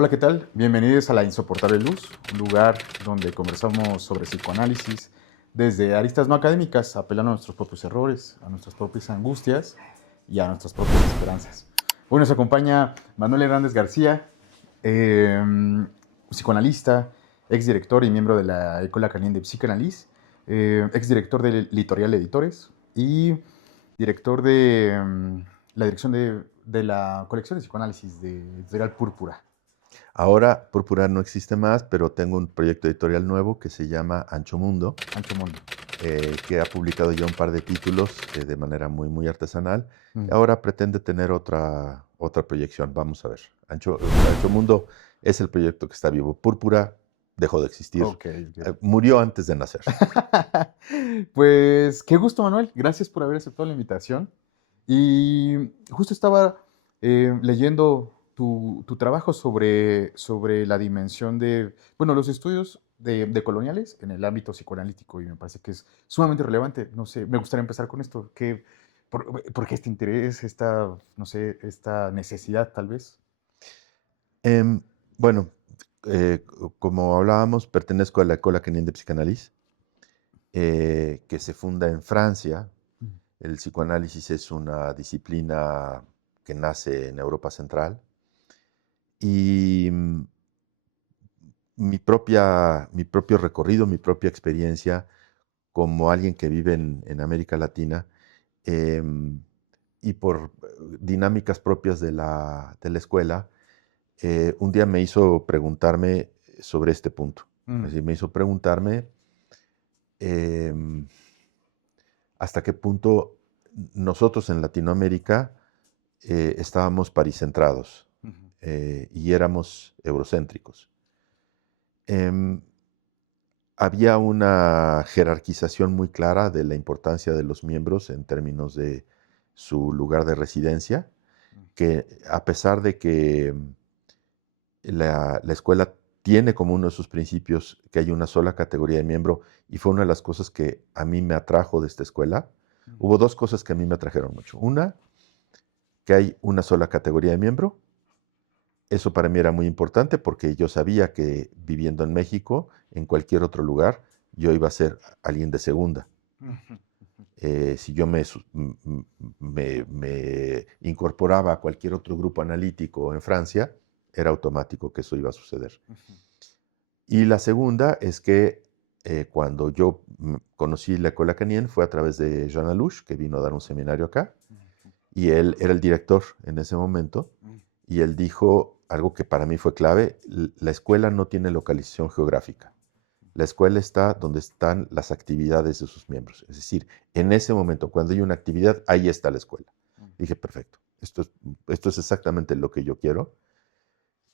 Hola, ¿qué tal? Bienvenidos a La Insoportable Luz, un lugar donde conversamos sobre psicoanálisis desde aristas no académicas, apelando a nuestros propios errores, a nuestras propias angustias y a nuestras propias esperanzas. Hoy nos acompaña Manuel Hernández García, eh, psicoanalista, exdirector y miembro de la École Acadienne de Psychanalyse, exdirector de Litorial Editores y director de la dirección de la colección de psicoanálisis de Editorial Púrpura. Ahora Púrpura no existe más, pero tengo un proyecto editorial nuevo que se llama Ancho Mundo, Ancho Mundo. que ha publicado ya un par de títulos de manera muy artesanal. Mm. Ahora pretende tener otra proyección, vamos a ver. Ancho Mundo es el proyecto que está vivo. Púrpura dejó de existir, Ok, ok. murió antes de nacer. Pues qué gusto, Manuel. Gracias por haber aceptado la invitación. Y justo estaba leyendo tu trabajo sobre la dimensión de, bueno, los estudios de coloniales en el ámbito psicoanalítico y me parece que es sumamente relevante. No sé, me gustaría empezar con esto. ¿Por qué este interés, esta, no sé, esta necesidad tal vez? Em, bueno, como hablábamos, pertenezco a la École Acadienne de Psychanalyse, que se funda en Francia. Mm. El psicoanálisis es una disciplina que nace en Europa Central y mi propio recorrido, mi propia experiencia como alguien que vive en América Latina, em, y por dinámicas propias de la escuela, un día me hizo preguntarme sobre este punto. Es Mm. decir, me hizo preguntarme em, hasta qué punto nosotros en Latinoamérica estábamos paricentrados Ujú. y éramos eurocéntricos. Em, Había una jerarquización muy clara de la importancia de los miembros en términos de su lugar de residencia, que a pesar de que la escuela tiene como uno de sus principios que hay una sola categoría de miembro, y fue una de las cosas que a mí me atrajo de esta escuela, Mm. hubo dos cosas que a mí me atrajeron mucho. Una, que hay una sola categoría de miembro. Eso para mí era muy importante porque yo sabía que viviendo en México, en cualquier otro lugar, yo iba a ser alguien de segunda. Ujú. Si yo me incorporaba a cualquier otro grupo analítico en Francia, era automático que eso iba a suceder. Ujú. Y la segunda es que cuando yo conocí la École Acadienne fue a través de Jean Alouche, que vino a dar un seminario acá, Ujú. y él era el director en ese momento, Mm. y él dijo algo que para mí fue clave: la escuela no tiene localización geográfica. La escuela está donde están las actividades de sus miembros. Es decir, en ese momento, cuando hay una actividad, ahí está la escuela. Mm. Dije, perfecto, esto es exactamente lo que yo quiero.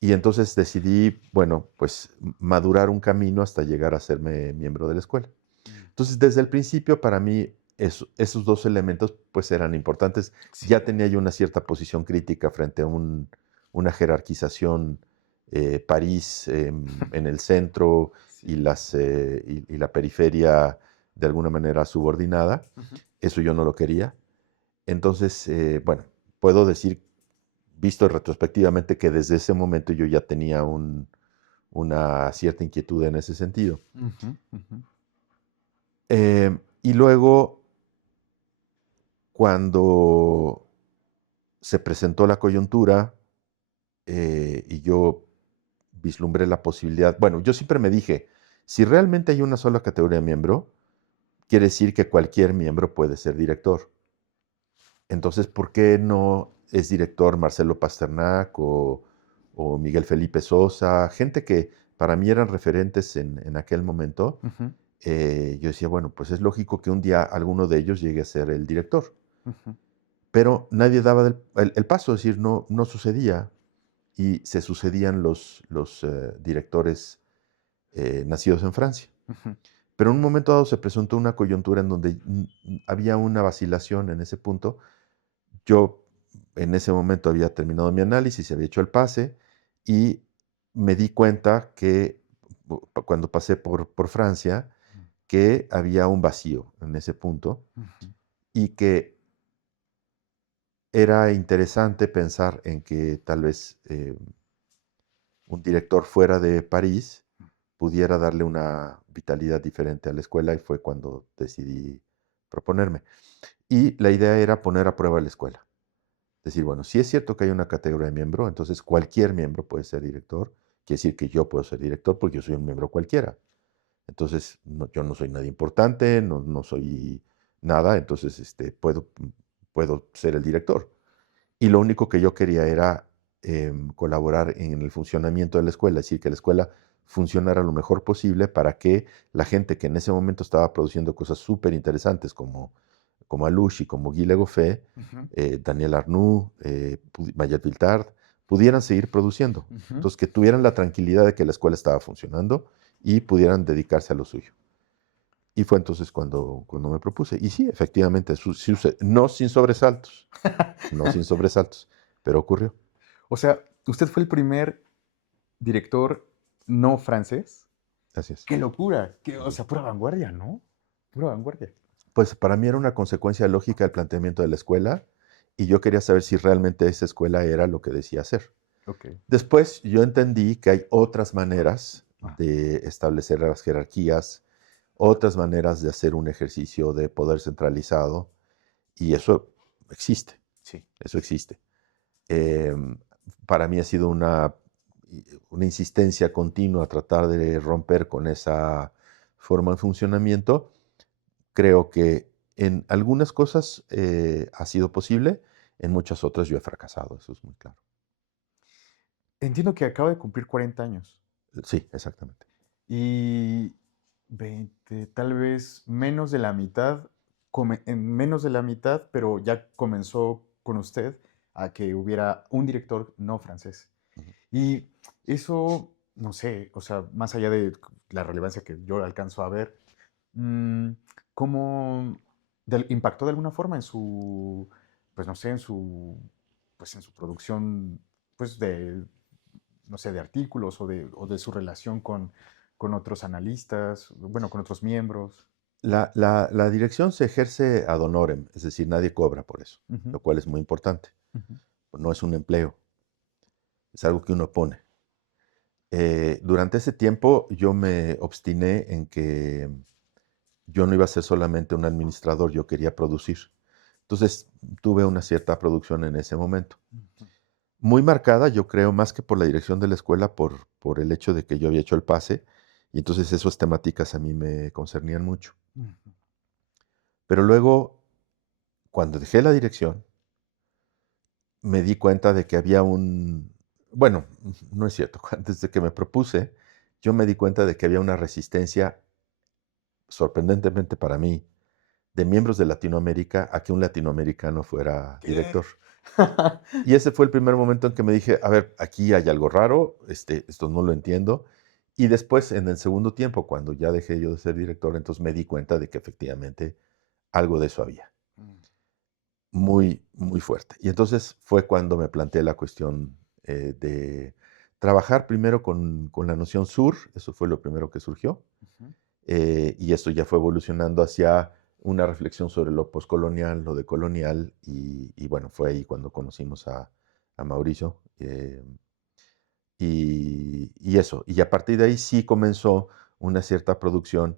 Y entonces decidí, bueno, pues madurar un camino hasta llegar a serme miembro de la escuela. Mm. Entonces, desde el principio, para mí, esos dos elementos pues eran importantes. Sí. Ya tenía yo una cierta posición crítica frente a una jerarquización, París en el centro Sí. y la periferia de alguna manera subordinada. Ujú. Eso yo no lo quería. Entonces, bueno, puedo decir, visto retrospectivamente, que desde ese momento yo ya tenía una cierta inquietud en ese sentido. Ujú. Ujú. Y luego, cuando se presentó la coyuntura y yo vislumbré la posibilidad, bueno, yo siempre me dije, si realmente hay una sola categoría de miembro, quiere decir que cualquier miembro puede ser director. Entonces, ¿por qué no es director Marcelo Pasternak o Miguel Felipe Sosa? Gente que para mí eran referentes en aquel momento. Ujú. Yo decía, bueno, pues es lógico que un día alguno de ellos llegue a ser el director. Ujú. Pero nadie daba el paso, es decir, no sucedía. Y se sucedían los directores nacidos en Francia. Ujú. Pero en un momento dado se presentó una coyuntura en donde había una vacilación en ese punto. Yo en ese momento había terminado mi análisis, había hecho el pase y me di cuenta que cuando pasé por Francia, que había un vacío en ese punto Ujú. y que era interesante pensar en que tal vez un director fuera de París pudiera darle una vitalidad diferente a la escuela y fue cuando decidí proponerme. Y la idea era poner a prueba la escuela. Decir, bueno, si es cierto que hay una categoría de miembro, entonces cualquier miembro puede ser director. Quiere decir que yo puedo ser director porque yo soy un miembro cualquiera. Entonces, yo no soy nadie importante, no soy nada, entonces puedo ser el director. Y lo único que yo quería era colaborar en el funcionamiento de la escuela, es decir, que la escuela funcionara lo mejor posible para que la gente que en ese momento estaba produciendo cosas súper interesantes como Alush y como Guy Legoffé, Ujú, Daniel Arnoux, Mayet Viltard, pudieran seguir produciendo. ujú. Entonces, que tuvieran la tranquilidad de que la escuela estaba funcionando y pudieran dedicarse a lo suyo. Y fue entonces cuando me propuse. Y sí, efectivamente, sí no sin sobresaltos, no sin sobresaltos, pero ocurrió. O sea, usted fue el primer director no francés. Así es. ¡Qué locura! O Así es. sea, pura vanguardia, ¿no? Pura vanguardia. Pues para mí era una consecuencia lógica del planteamiento de la escuela y yo quería saber si realmente esa escuela era lo que decía ser. Ok. Después yo entendí que hay otras maneras Ah, de establecer las jerarquías, otras maneras de hacer un ejercicio de poder centralizado y sí. eso existe. Em, para mí ha sido una insistencia continua a tratar de romper con esa forma de funcionamiento. Creo que en algunas cosas ha sido posible, en muchas otras yo he fracasado, eso es muy claro. Entiendo que acaba de cumplir 40 años Sí, exactamente. y 20, tal vez menos de la mitad, en menos de la mitad, pero ya comenzó con usted a que hubiera un director no francés. Ujú. Y eso, no sé, o sea, más allá de la relevancia que yo alcanzo a ver, mm, ¿cómo impactó de alguna forma en su, pues no sé, pues en su producción, pues de, no sé, de artículos o de su relación con otros analistas, bueno, con otros miembros? La dirección se ejerce ad honorem, es decir, nadie cobra por eso, Ujú, lo cual es muy importante. ujú, No es un empleo, es algo que uno pone. Durante ese tiempo yo me obstiné en que yo no iba a ser solamente un administrador, yo quería producir. Entonces tuve una cierta producción en ese momento. ujú, Muy marcada, yo creo, más que por la dirección de la escuela, por el hecho de que yo había hecho el pase, y entonces esas temáticas a mí me concernían mucho. ujú. Pero luego, cuando dejé la dirección, me di cuenta de que había bueno, no es cierto, desde que me propuse, yo me di cuenta de que había una resistencia, sorprendentemente para mí, de miembros de Latinoamérica a que un latinoamericano fuera ¿Qué? director. Y ese fue el primer momento en que me dije, a ver, aquí hay algo raro, esto no lo entiendo. Y después, en el segundo tiempo, cuando ya dejé yo de ser director, entonces me di cuenta de que efectivamente algo de eso había, Mm, muy, muy fuerte. Y entonces fue cuando me planteé la cuestión de trabajar primero con la noción sur, eso fue lo primero que surgió, ujú. y esto ya fue evolucionando hacia una reflexión sobre lo poscolonial, lo decolonial, y bueno, fue ahí cuando conocimos a Mauricio, y eso, y a partir de ahí sí comenzó una cierta producción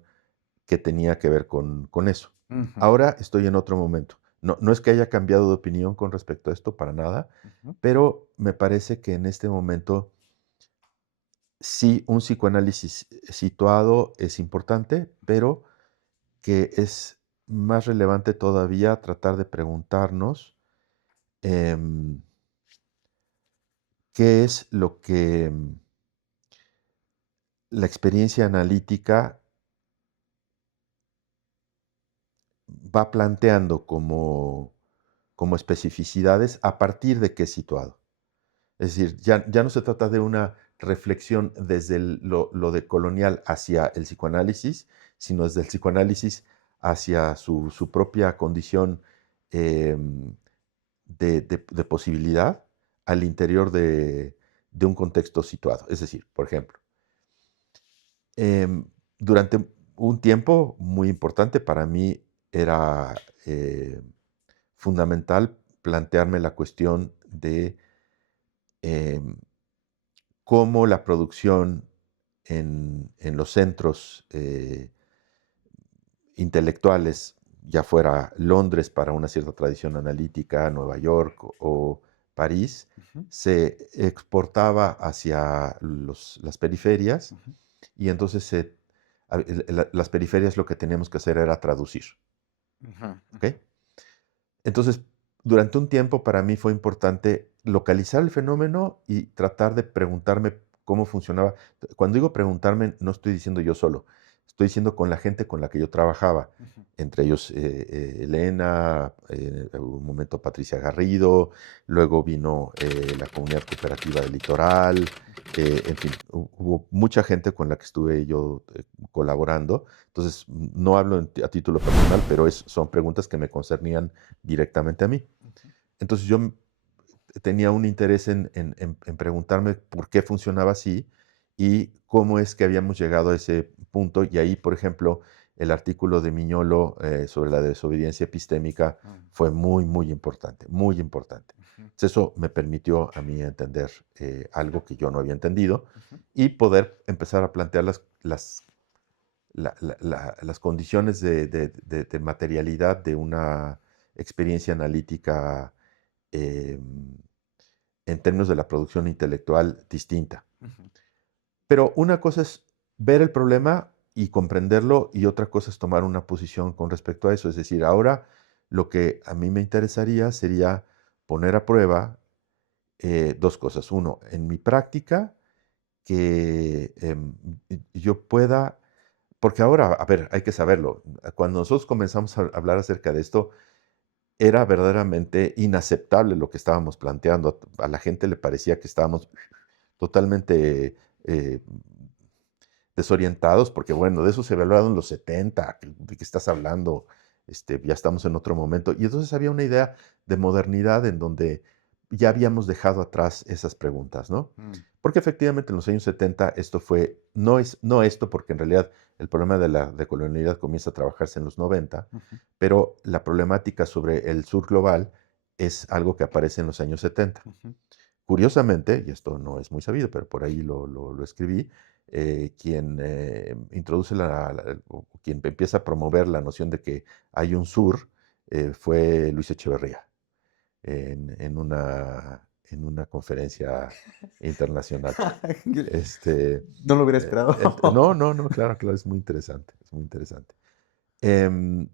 que tenía que ver con eso. Ujú, Ahora estoy en otro momento. No es que haya cambiado de opinión con respecto a esto, para nada, ujú, pero me parece que en este momento sí un psicoanálisis situado es importante, pero que es más relevante todavía tratar de preguntarnos em, qué es lo que la experiencia analítica va planteando como especificidades a partir de qué es situado. Es decir, ya no se trata de una reflexión desde lo de colonial hacia el psicoanálisis, sino desde el psicoanálisis hacia su propia condición em, de posibilidad al interior de un contexto situado. Es decir, por ejemplo, durante un tiempo muy importante para mí era fundamental plantearme la cuestión de em, cómo la producción en los centros intelectuales, ya fuera Londres para una cierta tradición analítica, Nueva York o París, Ujú, se exportaba hacia las periferias ujú, y entonces las periferias lo que teníamos que hacer era traducir. ujú, ¿Ok? ujú, Entonces, durante un tiempo para mí fue importante localizar el fenómeno y tratar de preguntarme cómo funcionaba. Cuando digo preguntarme, no estoy diciendo yo solo, estoy diciendo con la gente con la que yo trabajaba, ujú, entre ellos Elena, un momento Patricia Garrido, luego vino la comunidad cooperativa del litoral, en fin, hubo mucha gente con la que estuve yo colaborando. Entonces, no hablo a título personal, pero son preguntas que me concernían directamente a mí. ujú, Entonces yo tenía un interés en preguntarme por qué funcionaba así y cómo es que habíamos llegado a ese punto. Y ahí, por ejemplo, el artículo de Miñolo sobre la desobediencia epistémica fue muy, muy importante, muy importante. ujú, Entonces, eso me permitió a mí entender algo que yo no había entendido ujú, y poder empezar a plantear las condiciones de materialidad de una experiencia analítica en términos de la producción intelectual distinta. ujú, Pero una cosa es ver el problema y comprenderlo y otra cosa es tomar una posición con respecto a eso. Es decir, ahora lo que a mí me interesaría sería poner a prueba dos cosas. Uno, en mi práctica, que yo pueda. Porque ahora, a ver, hay que saberlo. Cuando nosotros comenzamos a hablar acerca de esto, era verdaderamente inaceptable lo que estábamos planteando. A la gente le parecía que estábamos totalmente eh, desorientados, porque bueno, de eso se había hablado en los 70, ¿de qué estás hablando? Ya estamos en otro momento. Y entonces había una idea de modernidad en donde ya habíamos dejado atrás esas preguntas, ¿no? mm, Porque efectivamente en los años 70 esto fue, no esto, porque en realidad el problema de la decolonialidad comienza a trabajarse en los 90, ujú, pero la problemática sobre el sur global es algo que aparece en los años 70. ujú, Curiosamente, y esto no es muy sabido, pero por ahí lo escribí, quien introduce o quien empieza a promover la noción de que hay un sur fue Luis Echeverría en una conferencia internacional. Este, No lo hubiera esperado. no, no, no, claro, claro, es muy interesante, es muy interesante. Em,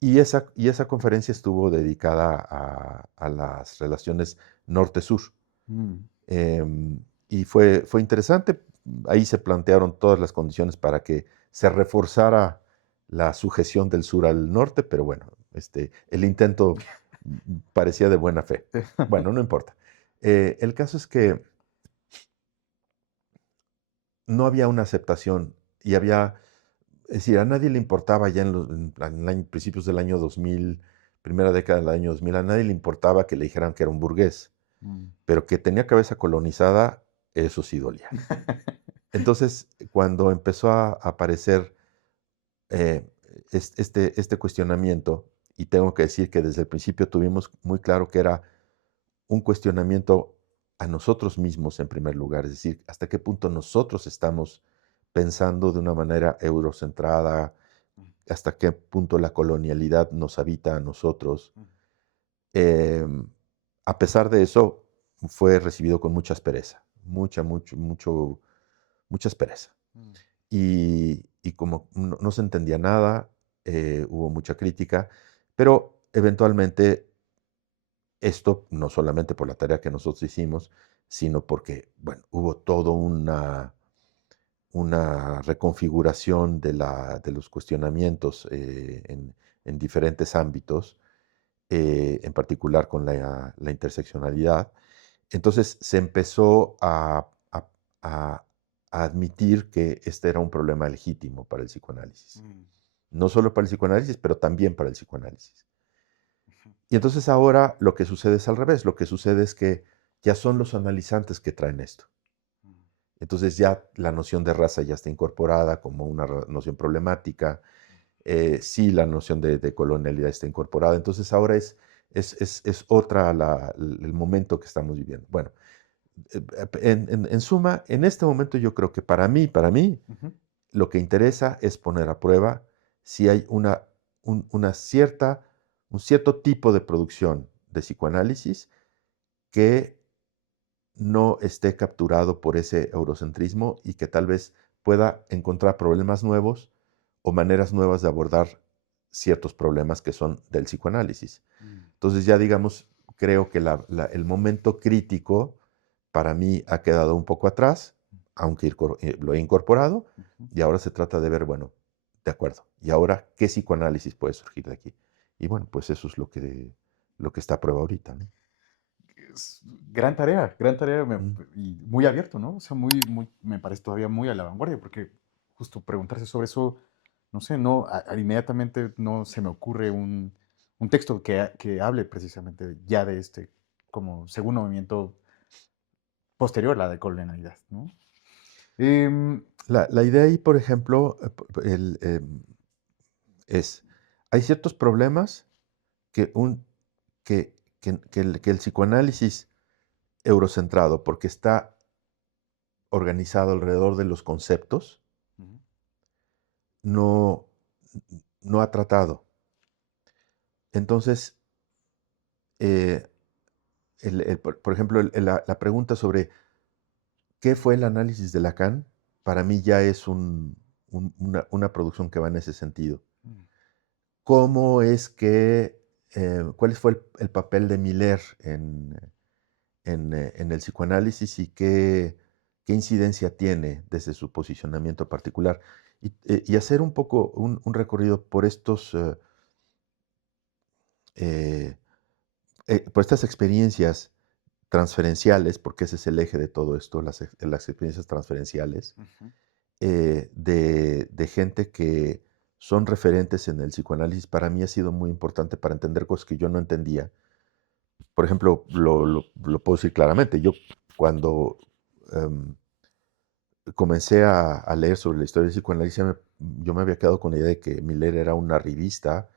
y esa conferencia estuvo dedicada a las relaciones norte-sur. Mm, Y fue interesante. Ahí se plantearon todas las condiciones para que se reforzara la sujeción del sur al norte, pero bueno, el intento parecía de buena fe. Bueno, no importa. El caso es que no había una aceptación y es decir, a nadie le importaba ya en principios del año 2000, primera década del año 2000, a nadie le importaba que le dijeran que era un burgués, mm. pero que tenía cabeza colonizada, eso sí dolía. Entonces, cuando empezó a aparecer eh, este cuestionamiento, y tengo que decir que desde el principio tuvimos muy claro que era un cuestionamiento a nosotros mismos en primer lugar, es decir, hasta qué punto nosotros estamos pensando de una manera eurocentrada, hasta qué punto la colonialidad nos habita a nosotros. Em, a pesar de eso, fue recibido con mucha aspereza, mucha aspereza. Mm, Y como no se entendía nada, hubo mucha crítica, pero eventualmente esto, no solamente por la tarea que nosotros hicimos, sino porque, bueno, hubo todo una reconfiguración de los cuestionamientos en diferentes ámbitos, en particular con la interseccionalidad. Entonces se empezó a- a admitir que este era un problema legítimo para el psicoanálisis. mm, No solo para el psicoanálisis, pero también para el psicoanálisis. Y entonces ahora lo que sucede es al revés. Lo que sucede es que ya son los analizantes que traen esto. mm, Entonces ya la noción de raza ya está incorporada como una noción problemática. Sí, la noción de colonialidad está incorporada. Entonces ahora es otra el momento que estamos viviendo. Bueno, En suma, en este momento yo creo que para mí, Ujú. lo que interesa es poner a prueba si hay una cierta, un cierto tipo de producción de psicoanálisis que no esté capturado por ese eurocentrismo y que tal vez pueda encontrar problemas nuevos o maneras nuevas de abordar ciertos problemas que son del psicoanálisis. Mm. Entonces ya digamos, creo que el momento crítico para mí ha quedado un poco atrás, aunque lo he incorporado, Ujú. y ahora se trata de ver, bueno, de acuerdo, ¿y ahora qué psicoanálisis puede surgir de aquí? Y bueno, pues eso es lo que está a prueba ahorita, ¿no? Es gran tarea Mm. y muy abierto, ¿no? O sea, me parece todavía muy a la vanguardia, porque justo preguntarse sobre eso, no sé, no, inmediatamente no se me ocurre un texto que hable precisamente ya de este, como segundo movimiento posterior a la decolonialidad, ¿no? Em, La idea ahí, por ejemplo, es, hay ciertos problemas que, que el psicoanálisis eurocentrado, porque está organizado alrededor de los conceptos, Ujú. no, no ha tratado. Entonces, eh, por ejemplo, la pregunta sobre qué fue el análisis de Lacan, para mí ya es una producción que va en ese sentido. Mm. ¿Cómo es que, cuál fue el papel de Miller en el psicoanálisis y qué incidencia tiene desde su posicionamiento particular? Y hacer un poco un recorrido por eh, por estas experiencias transferenciales, porque ese es el eje de todo esto, las experiencias transferenciales, Ujú. de gente que son referentes en el psicoanálisis, para mí ha sido muy importante para entender cosas que yo no entendía. Por ejemplo, lo puedo decir claramente, yo cuando em, comencé a leer sobre la historia del psicoanálisis, yo me había quedado con la idea de que Miller era una revista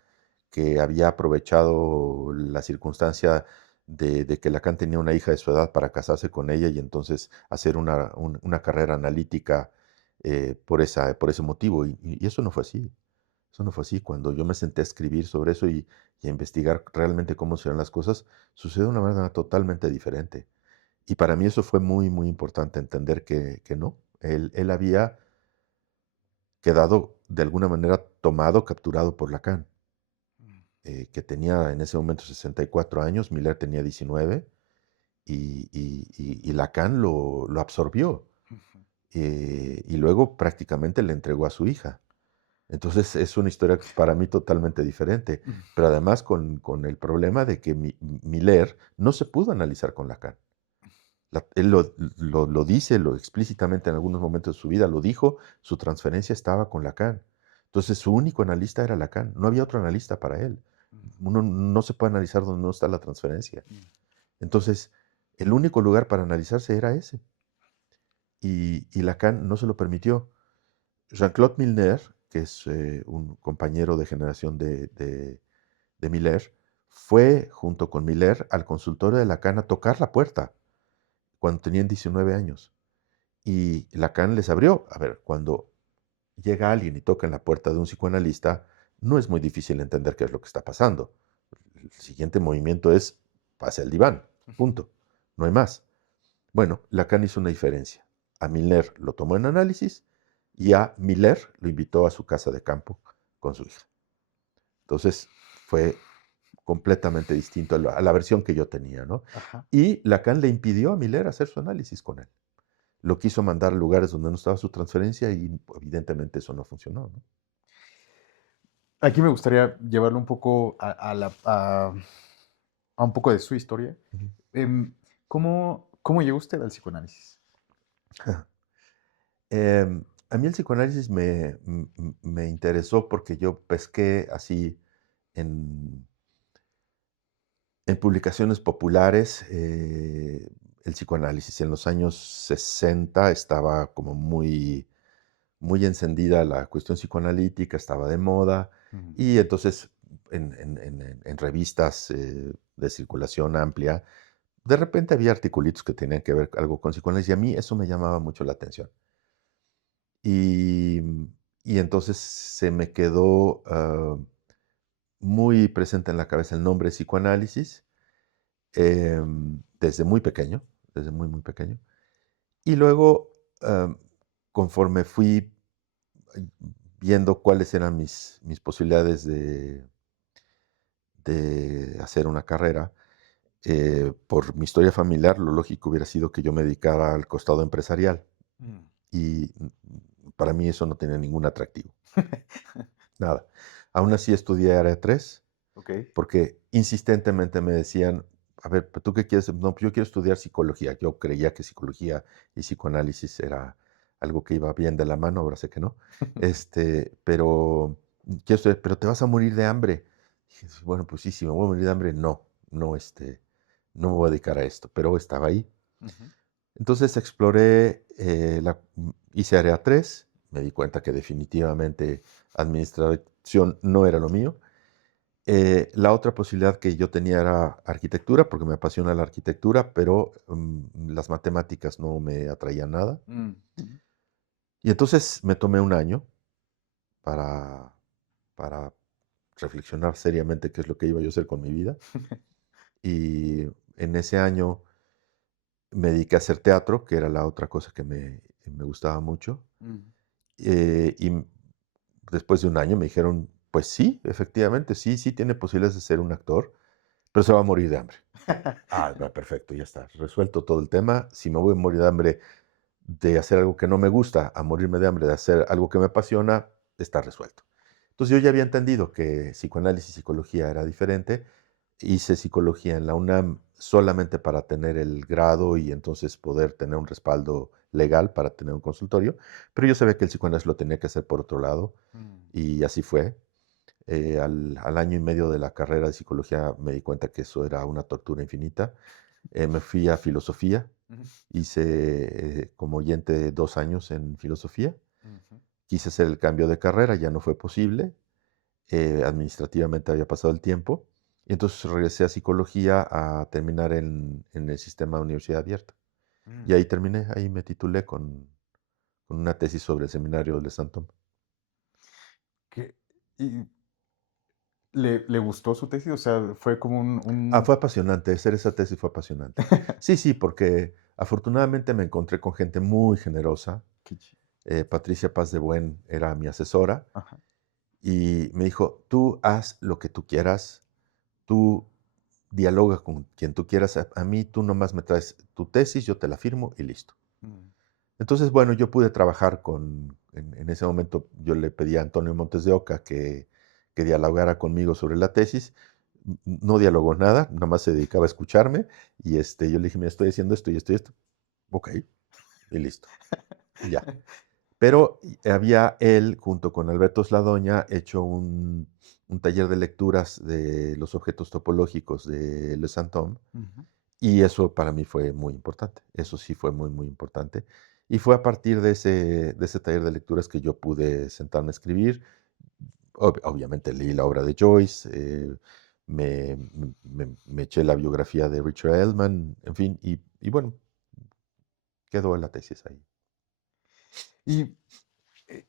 que había aprovechado la circunstancia de que Lacan tenía una hija de su edad para casarse con ella y entonces hacer una carrera analítica por ese motivo. Y eso no fue así. Eso no fue así. Cuando yo me senté a escribir sobre eso y a investigar realmente cómo se dan las cosas, sucedió de una manera totalmente diferente. Y para mí eso fue muy, muy importante entender que no. Él había quedado de alguna manera tomado, capturado por Lacan, Mm. que tenía en ese momento 64 años, Miller tenía 19, y Lacan lo absorbió, Ujú. y luego prácticamente le entregó a su hija. Entonces es una historia para mí totalmente diferente, Mm. pero además con el problema de que Miller no se pudo analizar con Lacan. Él lo dice explícitamente en algunos momentos de su vida, lo dijo, su transferencia estaba con Lacan. Entonces su único analista era Lacan, no había otro analista para él. Uno no se puede analizar donde no está la transferencia. Mm. Entonces, el único lugar para analizarse era ese. Y Lacan no se lo permitió. Jean-Claude Milner, que es un compañero de generación de Miller, fue junto con Miller al consultorio de Lacan a tocar la puerta cuando tenían 19 años. Y Lacan les abrió. A ver, cuando llega alguien y toca en la puerta de un psicoanalista, no es muy difícil entender qué es lo que está pasando. El siguiente movimiento es pase al diván, punto. No hay más. Bueno, Lacan hizo una diferencia. A Milner lo tomó en análisis y a Miller lo invitó a su casa de campo con su hija. Entonces fue completamente distinto a la versión que yo tenía, ¿no? Ajá. Y Lacan le impidió a Miller hacer su análisis con él. Lo quiso mandar a lugares donde no estaba su transferencia y evidentemente eso no funcionó, ¿no? Aquí me gustaría llevarlo un poco a un poco de su historia. Ujú. ¿Cómo llegó usted al psicoanálisis? A mí el psicoanálisis me interesó porque yo pesqué así en, en publicaciones populares. El psicoanálisis en los años 60 estaba como muy encendida la cuestión psicoanalítica, estaba de moda, Ujú. y entonces en revistas de circulación amplia de repente había articulitos que tenían que ver algo con psicoanálisis y a mí eso me llamaba mucho la atención. Y, y entonces se me quedó muy presente en la cabeza el nombre psicoanálisis desde muy pequeño, desde muy, muy pequeño. Y luego, conforme fui viendo cuáles eran mis posibilidades de hacer una carrera, por mi historia familiar, lo lógico hubiera sido que yo me dedicara al costado empresarial. Mm. Y para mí eso no tenía ningún atractivo, nada. Aún así estudié área 3 Ok. porque insistentemente me decían, a ver, ¿pero tú qué quieres? No, pues yo quiero estudiar psicología. Yo creía que psicología y psicoanálisis era algo que iba bien de la mano, ahora sé que no. Pero, pero te vas a morir de hambre. Dije, "Sí, bueno, pues sí, si me voy a morir de hambre, no, no, no me voy a dedicar a esto", pero estaba ahí. Ujú. Entonces exploré, hice área 3, me di cuenta que definitivamente administración no era lo mío. La otra posibilidad que yo tenía era arquitectura, porque me apasiona la arquitectura, pero las matemáticas no me atraían nada. Mm, ujú. Y entonces me tomé un año para, para reflexionar seriamente qué es lo que iba yo a hacer con mi vida. Y en ese año me dediqué a hacer teatro, que era la otra cosa que me gustaba mucho. Mm. Y después de un año me dijeron, pues sí, efectivamente, sí, sí tiene posibilidades de ser un actor, pero se va a morir de hambre. Ah, va, perfecto, ya está, resuelto todo el tema. Si me voy a morir de hambre de hacer algo que no me gusta, a morirme de hambre de hacer algo que me apasiona, está resuelto. Entonces yo ya había entendido que psicoanálisis y psicología era diferente. Hice psicología en la UNAM solamente para tener el grado y entonces poder tener un respaldo legal para tener un consultorio, pero yo sabía que el psicoanálisis lo tenía que hacer por otro lado Mm. y así fue. Al año y medio de la carrera de psicología me di cuenta que eso era una tortura infinita. Me fui a filosofía, Ujú. hice como oyente 2 años en filosofía. Ujú. Quise hacer el cambio de carrera, ya no fue posible. Administrativamente había pasado el tiempo. Y entonces regresé a psicología a terminar en el sistema de universidad abierta. Y Mm. ahí terminé, ahí me titulé con una tesis sobre el seminario de Santón. ¿Qué- ¿Y le gustó su tesis? O sea, fue como Ah, un... fue apasionante, hacer esa tesis fue apasionante. Sí, sí, porque afortunadamente me encontré con gente muy generosa. Qué chi- Patricia Paz de Buen era mi asesora Ajá. y me dijo, tú haz lo que tú quieras, tú dialoga con quien tú quieras, a mí tú nomás me traes tu tesis, yo te la firmo y listo. Mm. Entonces, bueno, yo pude trabajar en ese momento yo le pedí a Antonio Montes de Oca que dialogara conmigo sobre la tesis. No dialogó nada, nada más se dedicaba a escucharme y yo le dije, mira, estoy haciendo esto y esto y esto. Ok, y listo, y ya. Pero había él, junto con Alberto Sladoña, hecho un taller de lecturas de los objetos topológicos de Le Santon, Ujú. y eso para mí fue muy importante. Eso sí fue muy, muy importante. Y fue a partir de ese taller de lecturas que yo pude sentarme a escribir. Obviamente leí la obra de Joyce, me eché la biografía de Richard Ellman, en fin, y bueno, quedó la tesis ahí. Y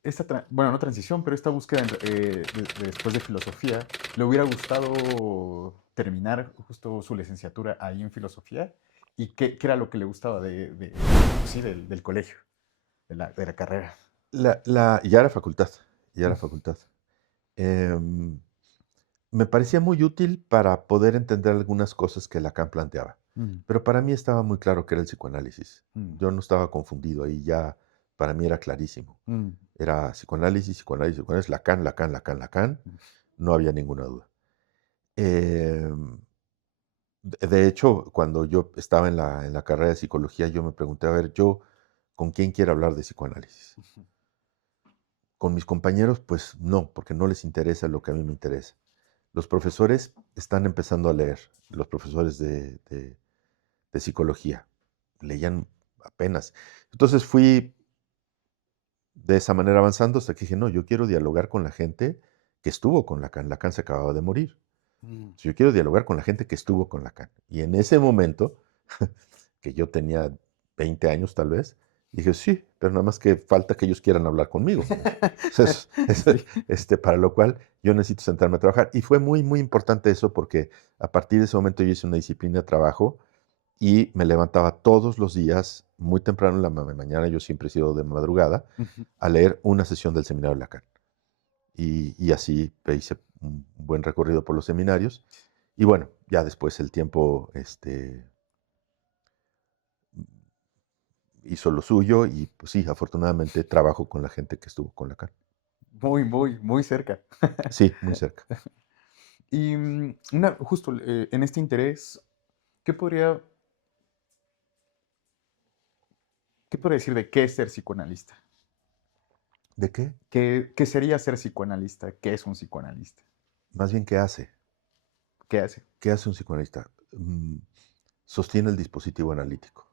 esta, bueno, no transición, pero esta búsqueda después de filosofía, ¿le hubiera gustado terminar justo su licenciatura ahí en filosofía? ¿Y qué era lo que le gustaba sí, del colegio, de la carrera? Ya era facultad, ya era Mm. facultad. Em, Me parecía muy útil para poder entender algunas cosas que Lacan planteaba, Mm. pero para mí estaba muy claro que era el psicoanálisis. Mm. Yo no estaba confundido, ahí ya para mí era clarísimo. Mm. Era psicoanálisis, psicoanálisis, psicoanálisis, Lacan, Lacan, Lacan, Lacan, Mm. no había ninguna duda. Em, de hecho, cuando yo estaba en la carrera de psicología, yo me pregunté, a ver, yo, ¿con quién quiero hablar de psicoanálisis? Con mis compañeros, pues no, porque no les interesa lo que a mí me interesa. Los profesores están empezando a leer, los profesores de psicología, leían apenas. Entonces fui de esa manera avanzando hasta que dije, no, yo quiero dialogar con la gente que estuvo con Lacan. Lacan se acababa de morir. Mm. Yo quiero dialogar con la gente que estuvo con Lacan. Y en ese momento que yo tenía 20 años tal vez. Dije, sí, pero nada más que falta que ellos quieran hablar conmigo. Entonces, Sí. para lo cual yo necesito sentarme a trabajar. Y fue muy, muy importante eso porque a partir de ese momento yo hice una disciplina de trabajo y me levantaba todos los días, muy temprano en la mañana, yo siempre he sido de madrugada, Ujú. a leer una sesión del seminario de Lacan. Y así hice un buen recorrido por los seminarios. Y bueno, ya después el tiempo hizo lo suyo y pues sí, afortunadamente trabajo con la gente que estuvo con Lacan. Muy, muy, muy cerca. Sí, muy cerca. Y justo en este interés, ¿qué podría, qué podría decir de qué es ser psicoanalista? ¿De qué? ¿Qué sería ser psicoanalista? ¿Qué es un psicoanalista? Más bien, ¿qué hace? ¿Qué hace? ¿Qué hace un psicoanalista? Sostiene el dispositivo analítico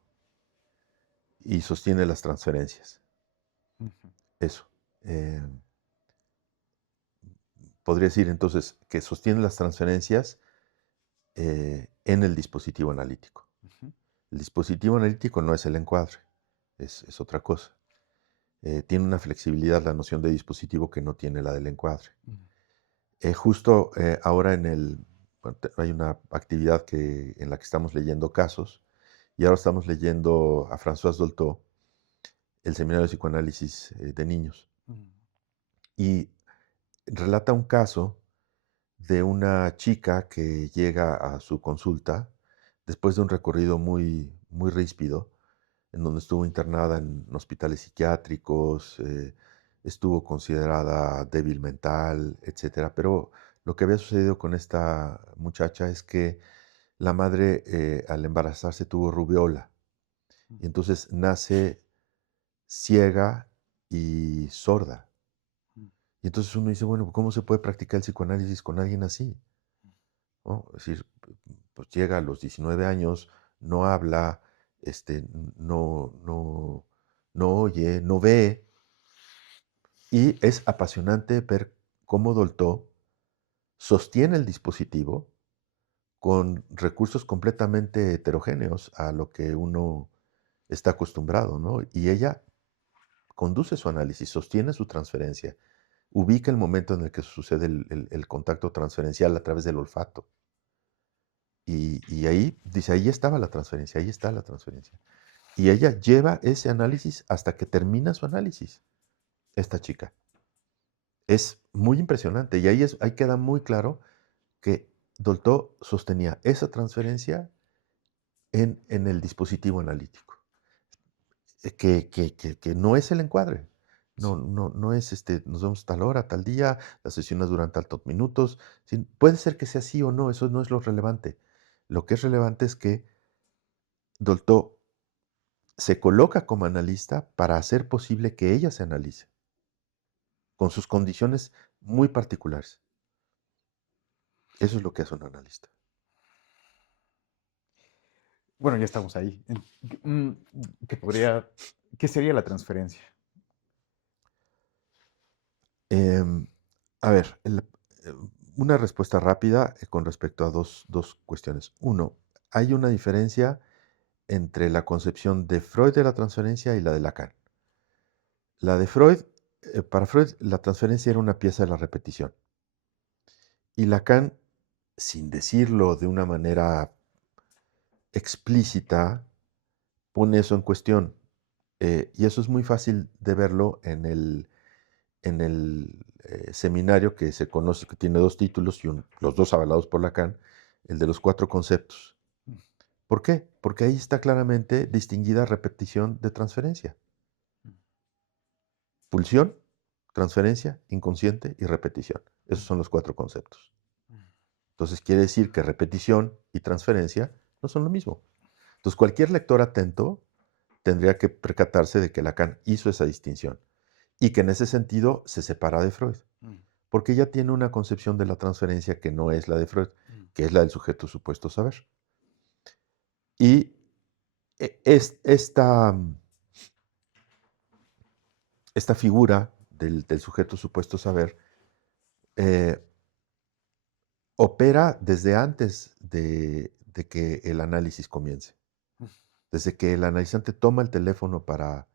y sostiene las transferencias. Ujú. Eso. Eh, Podría decir entonces que sostiene las transferencias en el dispositivo analítico. Ujú. El dispositivo analítico no es el encuadre, es otra cosa. Tiene una flexibilidad la noción de dispositivo que no tiene la del encuadre. Ujú. Justo ahora bueno, hay una actividad en la que estamos leyendo casos y ahora estamos leyendo a François Dolto, el seminario de psicoanálisis de niños. Ujú. Y relata un caso de una chica que llega a su consulta después de un recorrido muy, muy ríspido, en donde estuvo internada en hospitales psiquiátricos, estuvo considerada débil mental, etcétera. Pero lo que había sucedido con esta muchacha es que la madre al embarazarse tuvo rubiola y entonces nace ciega y sorda. Y entonces uno dice, bueno, ¿cómo se puede practicar el psicoanálisis con alguien así? ¿No? Es decir, pues llega a los 19 años, no habla, no oye, no ve, y es apasionante ver cómo Dolto sostiene el dispositivo con recursos completamente heterogéneos a lo que uno está acostumbrado, ¿no? Y ella conduce su análisis, sostiene su transferencia, ubica el momento en el que sucede el contacto transferencial a través del olfato. Y ahí dice, ahí estaba la transferencia, ahí está la transferencia. Y ella lleva ese análisis hasta que termina su análisis, esta chica. Es muy impresionante y ahí queda muy claro que Dolto sostenía esa transferencia en el dispositivo analítico, que no es el encuadre. No, Sí. no es nos vemos tal hora, tal día, las sesiones duran tantos minutos. Sí, puede ser que sea así o no, eso no es lo relevante. Lo que es relevante es que Dolto se coloca como analista para hacer posible que ella se analice, con sus condiciones muy particulares. Eso es lo que hace un analista. Bueno, ya estamos ahí. Mm, ¿Qué podría, qué sería la transferencia? Em, a ver, una respuesta rápida con respecto a dos cuestiones. Uno, hay una diferencia entre la concepción de Freud de la transferencia y la de Lacan. La de Freud, para Freud, la transferencia era una pieza de la repetición. Y Lacan, sin decirlo de una manera explícita, pone eso en cuestión. Y eso es muy fácil de verlo en el seminario que se conoce, que tiene dos títulos y los dos avalados por Lacan, el de los cuatro conceptos. ¿Por qué? Porque ahí está claramente distinguida repetición de transferencia. Pulsión, transferencia, inconsciente y repetición. Esos son los cuatro conceptos. Entonces quiere decir que repetición y transferencia no son lo mismo. Entonces cualquier lector atento tendría que percatarse de que Lacan hizo esa distinción y que en ese sentido se separa de Freud, porque ella tiene una concepción de la transferencia que no es la de Freud, que es la del sujeto supuesto saber. Y esta figura del sujeto supuesto saber eh, opera desde antes de que el análisis comience. Desde que el analizante toma el teléfono para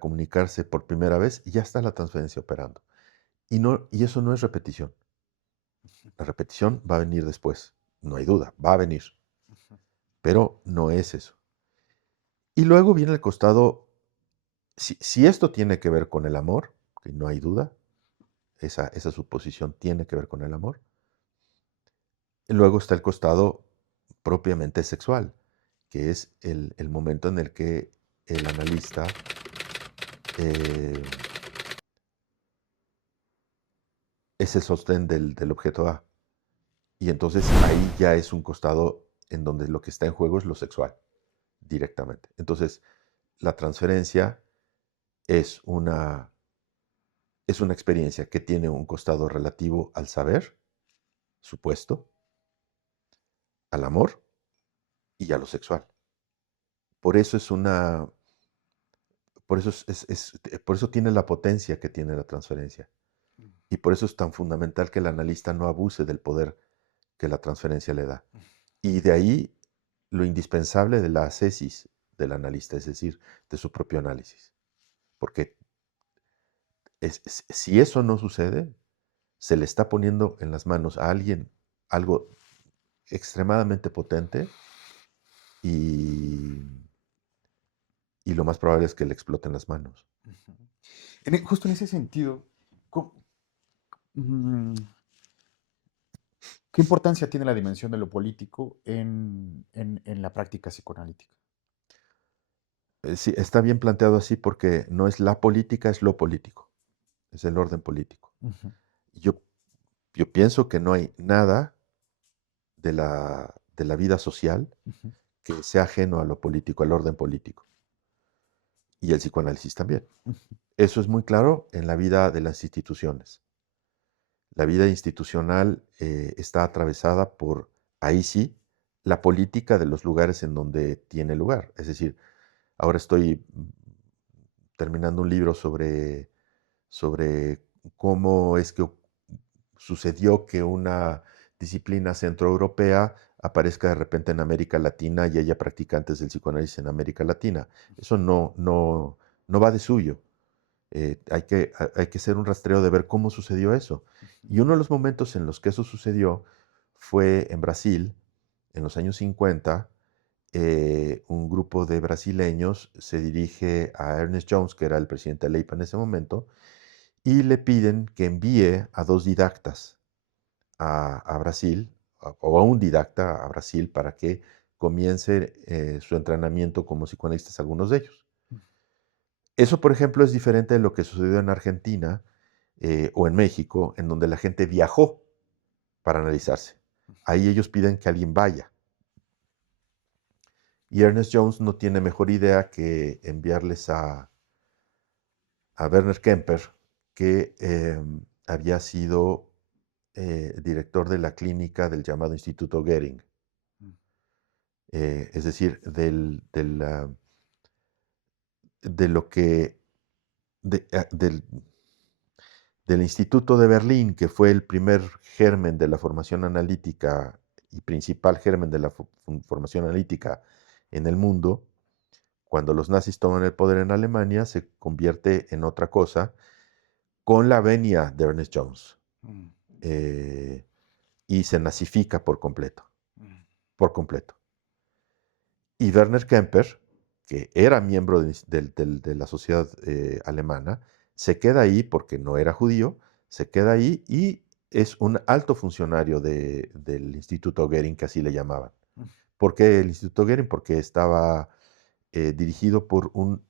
comunicarse por primera vez, ya está la transferencia operando. Y eso no es repetición. La repetición va a venir después, no hay duda, va a venir, pero no es eso. Y luego viene el costado, si esto tiene que ver con el amor, que no hay duda, esa suposición tiene que ver con el amor, y luego está el costado propiamente sexual, que es el momento en el que el analista eh, es el sostén del objeto A. Y entonces ahí ya es un costado en donde lo que está en juego es lo sexual, directamente. Entonces, la transferencia es una experiencia que tiene un costado relativo al saber, supuesto, al amor y a lo sexual. Por eso es una, por eso por eso tiene la potencia que tiene la transferencia. Y por eso es tan fundamental que el analista no abuse del poder que la transferencia le da. Y de ahí lo indispensable de la ascesis del analista, es decir, de su propio análisis. Porque si eso no sucede, se le está poniendo en las manos a alguien algo extremadamente potente y, y lo más probable es que le exploten las manos. Justo en ese sentido, ¿cómo- mm, ¿qué importancia tiene la dimensión de lo político en la práctica psicoanalítica? Sí, está bien planteado así porque no es la política, es lo político, es el orden político. Ujú, Yo, yo pienso que no hay nada de la vida social ujú, que sea ajeno a lo político, al orden político. Y el psicoanálisis también. ujú, Eso es muy claro en la vida de las instituciones. La vida institucional está atravesada por, ahí sí, la política de los lugares en donde tiene lugar. Es decir, ahora estoy terminando un libro sobre cómo es que sucedió que una disciplina centroeuropea aparezca de repente en América Latina y haya practicantes del psicoanálisis en América Latina. Eso no va de suyo. Hay que hacer un rastreo de ver cómo sucedió eso. Y uno de los momentos en los que eso sucedió fue en Brasil, en los años 50. Un grupo de brasileños se dirige a Ernest Jones, que era el presidente de la EIPA en ese momento, y le piden que envíe a dos didactas a Brasil, o a un didacta a Brasil, para que comience su entrenamiento como psicoanalistas, algunos de ellos. Eso, por ejemplo, es diferente de lo que sucedió en Argentina o en México, en donde la gente viajó para analizarse. Ahí ellos piden que alguien vaya. Y Ernest Jones no tiene mejor idea que enviarles a Werner Kemper, que había sido director de la clínica del llamado Instituto Goering. Es decir, de lo que de- ah, del Instituto de Berlín, que fue el primer germen de la formación analítica y principal germen de la formación analítica en el mundo. Cuando los nazis toman el poder en Alemania, se convierte en otra cosa con la venia de Ernest Jones mm, eh, y se nazifica por completo, mm, por completo. Y Werner Kemper, que era miembro de la sociedad alemana, se queda ahí porque no era judío, se queda ahí y es un alto funcionario del Instituto Goering, que así le llamaban. mm, ¿Por qué el Instituto Goering? Porque estaba dirigido por un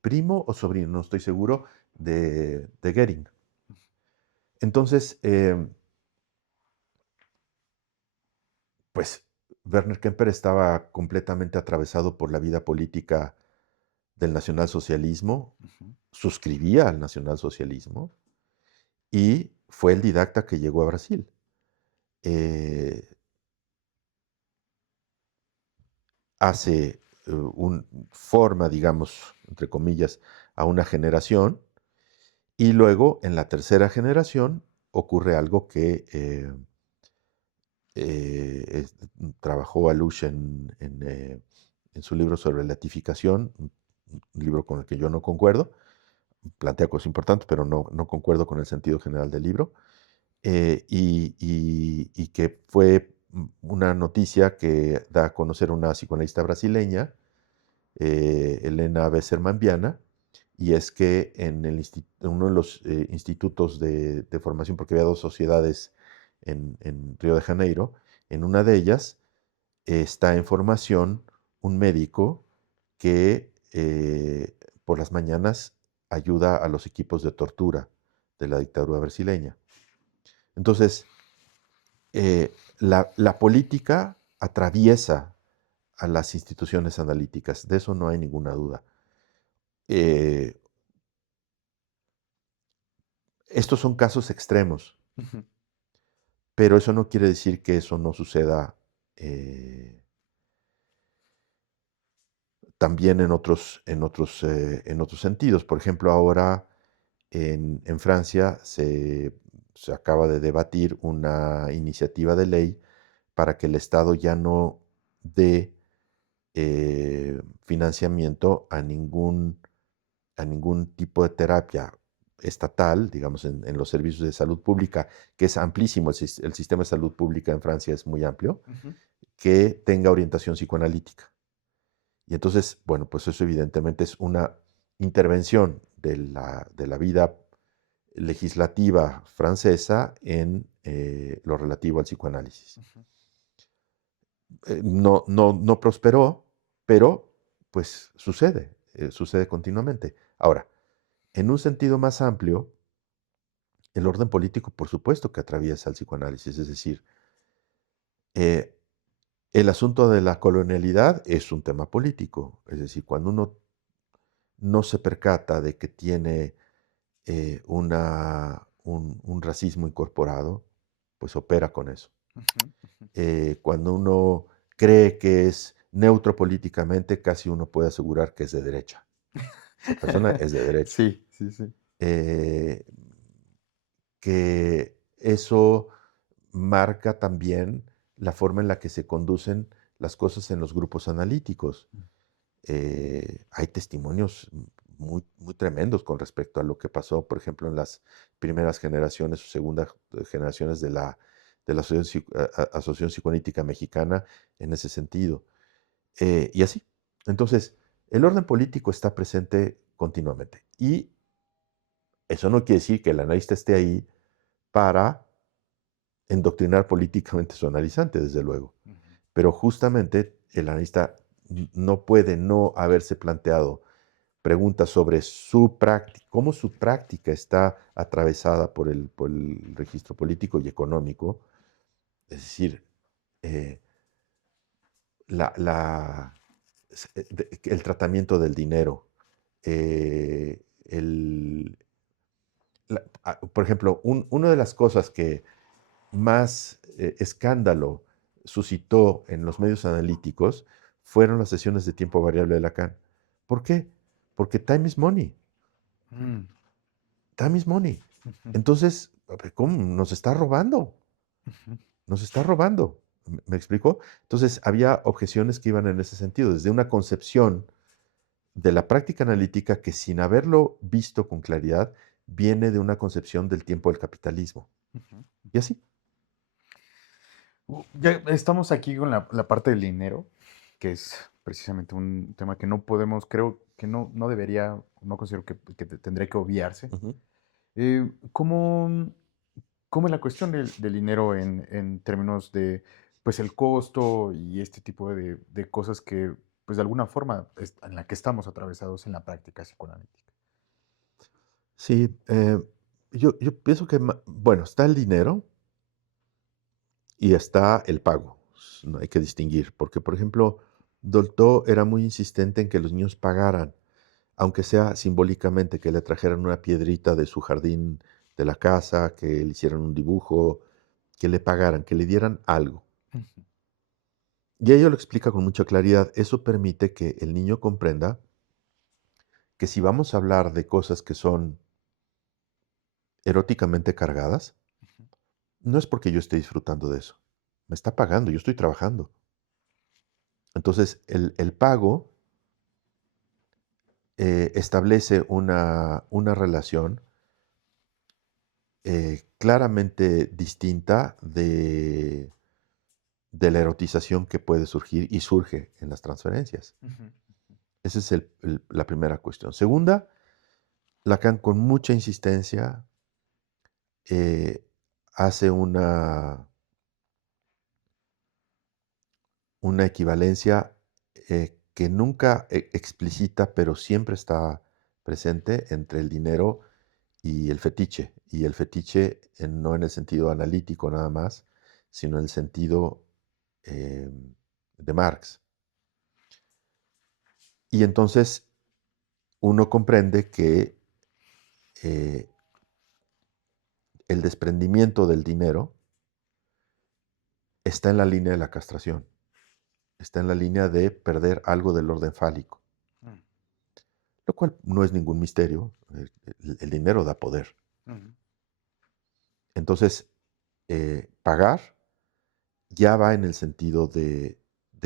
primo o sobrino, no estoy seguro, de Goering. Entonces, pues Werner Kemper estaba completamente atravesado por la vida política del nacionalsocialismo, ujú. suscribía al nacionalsocialismo y fue el didacta que llegó a Brasil. Eh, hace, forma, digamos, entre comillas, a una generación y luego en la tercera generación ocurre algo que trabajó Alush en su libro sobre la tificación, un libro con el que yo no concuerdo, plantea cosas importantes, pero no concuerdo con el sentido general del libro, y que fue una noticia que da a conocer una psicoanalista brasileña, Elena Besser-Mambiana, y es que en uno de los institutos de formación, porque había dos sociedades en Río de Janeiro, en una de ellas está en formación un médico que por las mañanas ayuda a los equipos de tortura de la dictadura brasileña. Entonces, la política atraviesa a las instituciones analíticas, de eso no hay ninguna duda. Eh, Estos son casos extremos, Ujú. pero eso no quiere decir que eso no suceda también en otros sentidos. Por ejemplo, ahora en Francia se acaba de debatir una iniciativa de ley para que el Estado ya no dé financiamiento a ningún tipo de terapia estatal, digamos, en los servicios de salud pública, que es amplísimo, el sistema de salud pública en Francia es muy amplio, Ujú. que tenga orientación psicoanalítica. Y entonces, bueno, pues eso evidentemente es una intervención de la vida legislativa francesa en lo relativo al psicoanálisis. Ujú. No prosperó, pero pues sucede continuamente. Ahora, en un sentido más amplio, el orden político, por supuesto que atraviesa el psicoanálisis, es decir, eh, el asunto de la colonialidad es un tema político, es decir, cuando uno no se percata de que tiene un racismo incorporado, pues opera con eso. Ujú. Ujú. Cuando uno cree que es neutro políticamente, casi uno puede asegurar que es de derecha. Esa persona es de derecha. Sí, sí, sí. Eh, que eso marca también la forma en la que se conducen las cosas en los grupos analíticos. Hay testimonios muy tremendos con respecto a lo que pasó, por ejemplo, en las primeras generaciones o segundas generaciones de la Asociación Psicoanalítica Mexicana en ese sentido. Y así. Entonces, el orden político está presente continuamente. Y eso no quiere decir que el analista esté ahí para endoctrinar políticamente a su analizante, desde luego. Ujú. Pero justamente el analista no puede no haberse planteado preguntas sobre su práctica, cómo su práctica está atravesada por el registro político y económico, es decir, eh, la, el tratamiento del dinero, el, por ejemplo, una de las cosas que más escándalo suscitó en los medios analíticos fueron las sesiones de tiempo variable de Lacan. ¿Por qué? Porque time is money. Mm. Time is money. Ujú. Entonces, ¿cómo? Nos está robando. Ujú. Nos está robando. ¿Me explicó? Entonces, había objeciones que iban en ese sentido, desde una concepción de la práctica analítica que sin haberlo visto con claridad, viene de una concepción del tiempo del capitalismo. Ujú. Y así. Ya estamos aquí con la parte del dinero, que es precisamente un tema que no podemos, creo que no debería, no considero que tendría que obviarse. Ujú. ¿Cómo, cómo es la cuestión del dinero en términos de, pues, el costo y este tipo de cosas que, pues, de alguna forma en la que estamos atravesados en la práctica psicoanalítica? Sí, yo pienso que, bueno, está el dinero y está el pago. No hay que distinguir, porque, por ejemplo, Dolto era muy insistente en que los niños pagaran, aunque sea simbólicamente, que le trajeran una piedrita de su jardín de la casa, que le hicieran un dibujo, que le pagaran, que le dieran algo. Ujú. Y ella lo explica con mucha claridad. Eso permite que el niño comprenda que si vamos a hablar de cosas que son eróticamente cargadas, no es porque yo esté disfrutando de eso. Me está pagando, yo estoy trabajando. Entonces, el pago establece una relación claramente distinta de la erotización que puede surgir y surge en las transferencias. Ujú. Esa es la primera cuestión. Segunda, Lacan con mucha insistencia eh, hace una equivalencia que nunca explicita, pero siempre está presente entre el dinero y el fetiche. Y el fetiche no en el sentido analítico nada más, sino en el sentido eh, de Marx. Y entonces uno comprende que eh, el desprendimiento del dinero está en la línea de la castración, está en la línea de perder algo del orden fálico, Mm, lo cual no es ningún misterio. El dinero da poder. ujú, Entonces, pagar ya va en el sentido de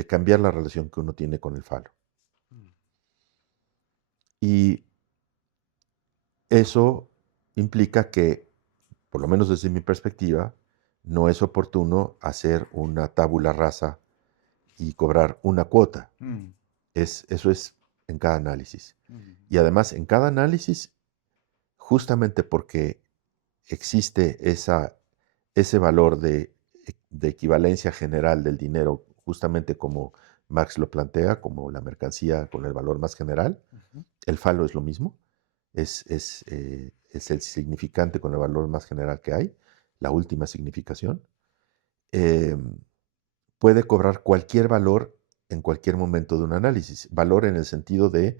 cambiar la relación que uno tiene con el falo. mm, Y eso implica que, por lo menos desde mi perspectiva, no es oportuno hacer una tabula rasa y cobrar una cuota. mm, Eso es en cada análisis. mm, Y además, en cada análisis, justamente porque existe ese valor de equivalencia general del dinero, justamente como Marx lo plantea, como la mercancía con el valor más general, ujú, el falo es lo mismo, es el significante con el valor más general que hay, la última significación. eh, Puede cobrar cualquier valor en cualquier momento de un análisis. Valor en el sentido de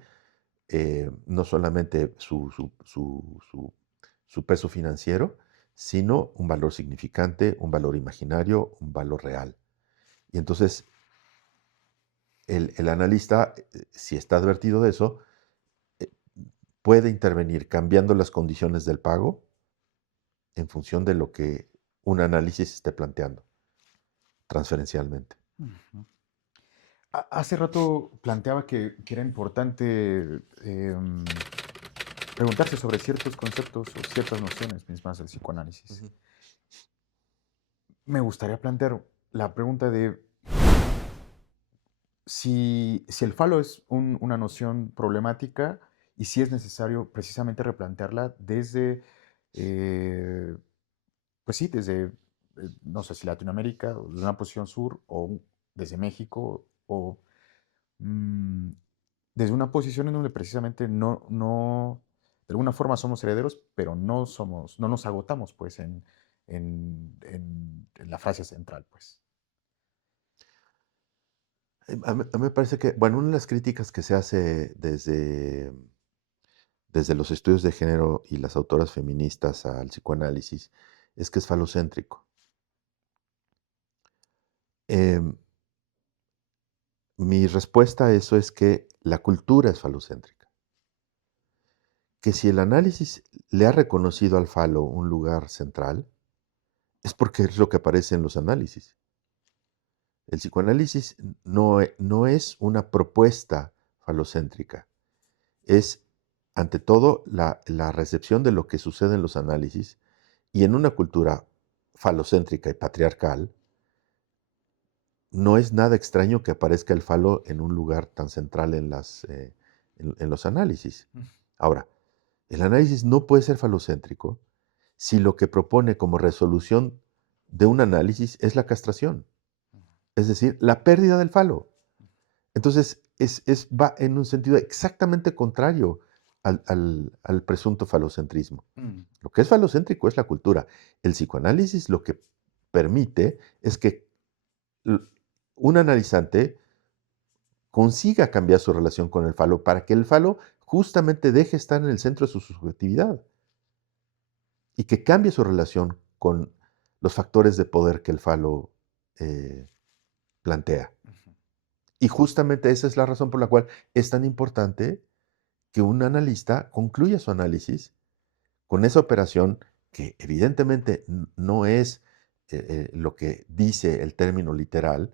no solamente su peso financiero, sino un valor significante, un valor imaginario, un valor real. Y entonces el analista, si está advertido de eso, eh, puede intervenir cambiando las condiciones del pago en función de lo que un análisis esté planteando transferencialmente. ujú. Hace rato planteaba que era importante preguntarse sobre ciertos conceptos o ciertas nociones mismas del psicoanálisis. Ujú. Me gustaría plantear la pregunta de si el falo es una noción problemática y si es necesario precisamente replantearla desde, eh, pues sí, desde, no sé si Latinoamérica, o desde una posición sur, o desde México, o mm, desde una posición en donde precisamente de alguna forma somos herederos, pero no nos agotamos, pues, en la frase central, pues. A mí me parece que, bueno, una de las críticas que se hace desde los estudios de género y las autoras feministas al psicoanálisis es que es falocéntrico. Em, Mi respuesta a eso es que la cultura es falocéntrica, que si el análisis le ha reconocido al falo un lugar central, es porque es lo que aparece en los análisis. El psicoanálisis no es una propuesta falocéntrica, es ante todo la recepción de lo que sucede en los análisis y en una cultura falocéntrica y patriarcal, no es nada extraño que aparezca el falo en un lugar tan central en los análisis. Mm, Ahora, el análisis no puede ser falocéntrico si lo que propone como resolución de un análisis es la castración, es decir, la pérdida del falo. Entonces, va en un sentido exactamente contrario al presunto falocentrismo. mm, Lo que es falocéntrico es la cultura. El psicoanálisis lo que permite es que l- un analizante consiga cambiar su relación con el falo para que el falo justamente deje estar en el centro de su subjetividad y que cambie su relación con los factores de poder que el falo eh, plantea. ujú, Y justamente esa es la razón por la cual es tan importante que un analista concluya su análisis con esa operación que evidentemente no es lo que dice el término literal,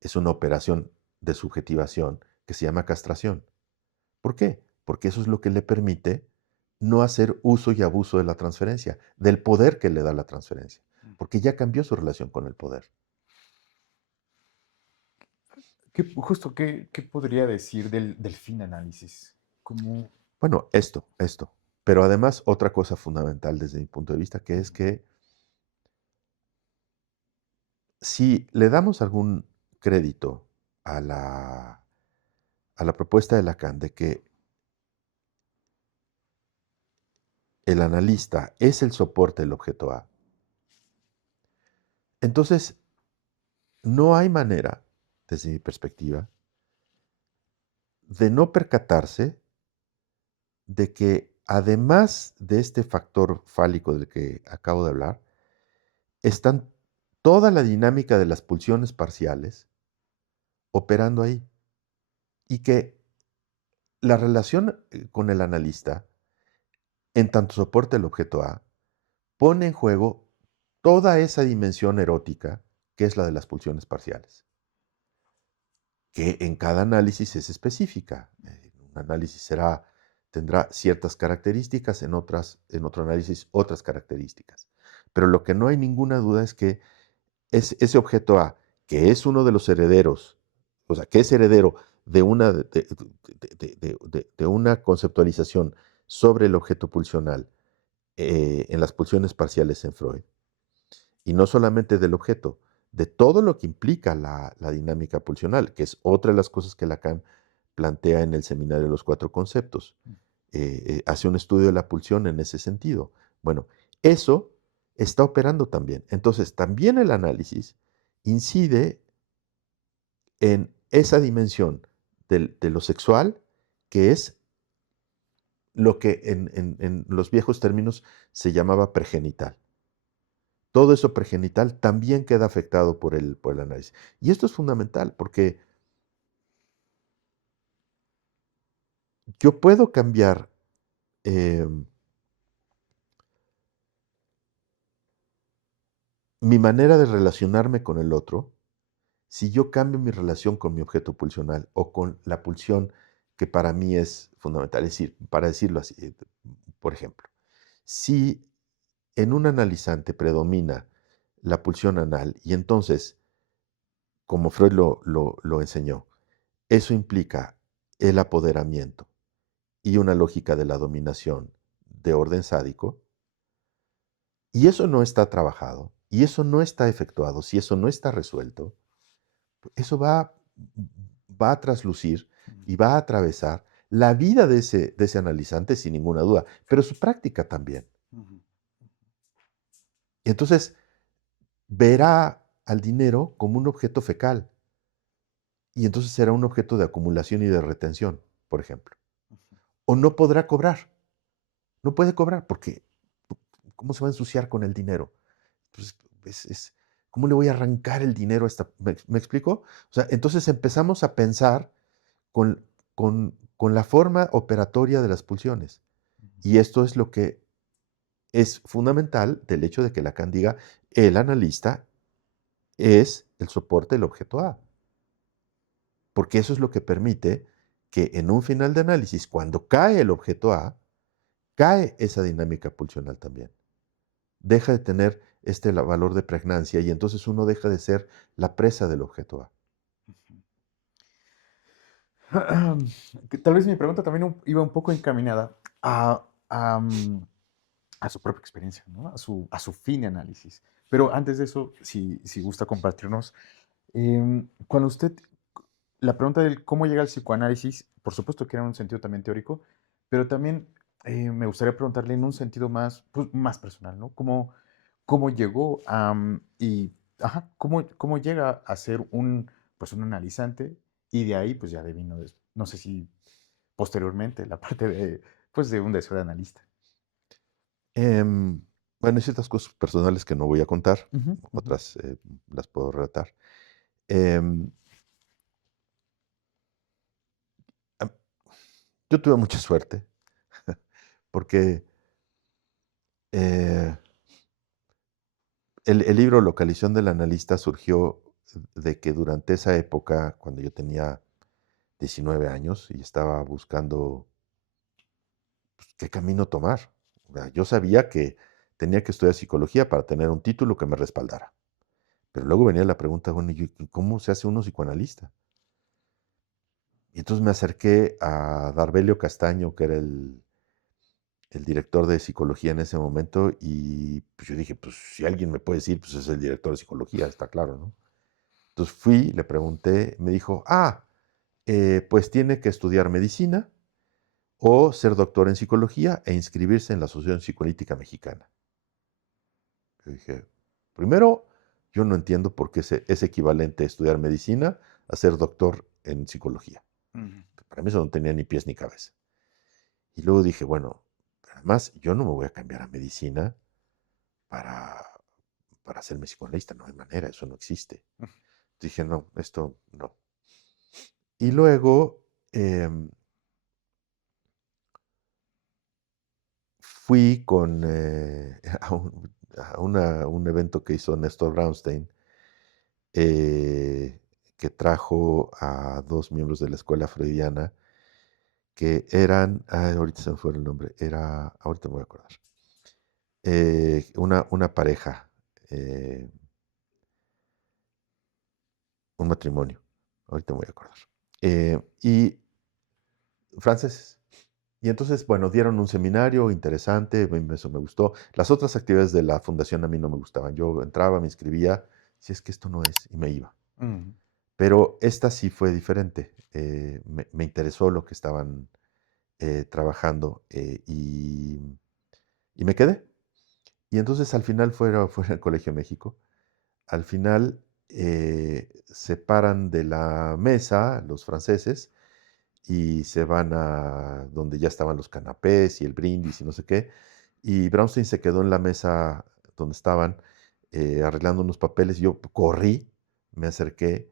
es una operación de subjetivación que se llama castración. ¿Por qué? Porque eso es lo que le permite no hacer uso y abuso de la transferencia, del poder que le da la transferencia, porque ya cambió su relación con el poder. Justo, ¿qué podría decir del fin análisis? Como, Bueno, esto. Pero además otra cosa fundamental desde mi punto de vista, que es que si le damos algún crédito a la propuesta de Lacan de que el analista es el soporte del objeto A, entonces no hay manera, desde mi perspectiva, de no percatarse de que además de este factor fálico del que acabo de hablar, están toda la dinámica de las pulsiones parciales operando ahí y que la relación con el analista, en tanto soporte el objeto A, pone en juego toda esa dimensión erótica que es la de las pulsiones parciales, que en cada análisis es específica. Un análisis tendrá ciertas características, en otro análisis otras características. Pero lo que no hay ninguna duda es que ese objeto A, que es uno de los herederos, o sea, que es heredero de una conceptualización sobre el objeto pulsional en las pulsiones parciales en Freud, y no solamente del objeto, de todo lo que implica la dinámica pulsional, que es otra de las cosas que Lacan plantea en el seminario de los cuatro conceptos. Hace un estudio de la pulsión en ese sentido. Bueno, eso está operando también. Entonces, también el análisis incide en esa dimensión de lo sexual, que es lo que en los viejos términos se llamaba pregenital. Todo eso pregenital también queda afectado por el análisis. Y esto es fundamental porque yo puedo cambiar eh, mi manera de relacionarme con el otro si yo cambio mi relación con mi objeto pulsional o con la pulsión que para mí es fundamental. Es decir, para decirlo así, por ejemplo, si en un analizante predomina la pulsión anal y entonces, como Freud lo enseñó, eso implica el apoderamiento y una lógica de la dominación de orden sádico, y eso no está trabajado, y eso no está efectuado, si eso no está resuelto, eso va a traslucir y va a atravesar la vida de ese analizante sin ninguna duda, pero su práctica también. Y entonces verá al dinero como un objeto fecal, y entonces será un objeto de acumulación y de retención, por ejemplo. O no podrá cobrar, no puede cobrar porque ¿cómo se va a ensuciar con el dinero? Pues ¿cómo le voy a arrancar el dinero a esta? ¿Me explico? O sea, entonces empezamos a pensar con, con la forma operatoria de las pulsiones. Y esto es lo que es fundamental del hecho de que Lacan diga, el analista es el soporte del objeto A. Porque eso es lo que permite que en un final de análisis, cuando cae el objeto A, cae esa dinámica pulsional también. Deja de tener valor de pregnancia y entonces uno deja de ser la presa del objeto A. Tal vez mi pregunta también iba un poco encaminada a su propia experiencia, ¿no? A su fin de análisis. Pero antes de eso, si gusta compartirnos, cuando usted, la pregunta del cómo llega al psicoanálisis, por supuesto que era en un sentido también teórico, pero también me gustaría preguntarle en un sentido más, pues, más personal, ¿no? ¿Cómo llegó y, ajá, cómo llega a ser pues un analizante y de ahí pues ya devino, no sé si posteriormente la parte pues de un deseo de analista. Em, bueno, hay ciertas cosas personales que no voy a contar, Ujú, ujú, otras las puedo relatar. Em, am- yo tuve mucha suerte porque eh, el libro Localización del analista surgió de que durante esa época, cuando yo tenía 19 años y estaba buscando pues, qué camino tomar. O sea, yo sabía que tenía que estudiar psicología para tener un título que me respaldara. Pero luego venía la pregunta, bueno, ¿y cómo se hace uno psicoanalista? Y entonces me acerqué a Darbelio Castaño, que era el director de psicología en ese momento, y pues yo dije, pues si alguien me puede decir, pues es el director de psicología, está claro, ¿no? Entonces fui, le pregunté, me dijo, pues tiene que estudiar medicina o ser doctor en psicología e inscribirse en la Asociación Psicoanalítica Mexicana. Yo dije, primero, yo no entiendo por qué es equivalente estudiar medicina a ser doctor en psicología. Para mí eso no tenía ni pies ni cabeza. Y luego dije, bueno, además yo no me voy a cambiar a medicina para, para hacerme psicoanalista, no hay manera, eso no existe. Dije, no, esto no. Y luego fui a un evento que hizo Néstor Brownstein, que trajo a dos miembros de la escuela freudiana que eran, ahorita se me fue el nombre, ahorita me voy a acordar, una pareja, eh, un matrimonio, ahorita me voy a acordar, y franceses. Y entonces, bueno, dieron un seminario interesante, eso me gustó. Las otras actividades de la fundación a mí no me gustaban. Yo entraba, me inscribía, si es que esto no es, y me iba. Pero esta sí fue diferente. Me interesó lo que estaban trabajando y me quedé. Y entonces al final fue en el Colegio México. Al final se paran de la mesa los franceses y se van a donde ya estaban los canapés y el brindis y no sé qué. Y Brownstein se quedó en la mesa donde estaban arreglando unos papeles. Yo corrí, me acerqué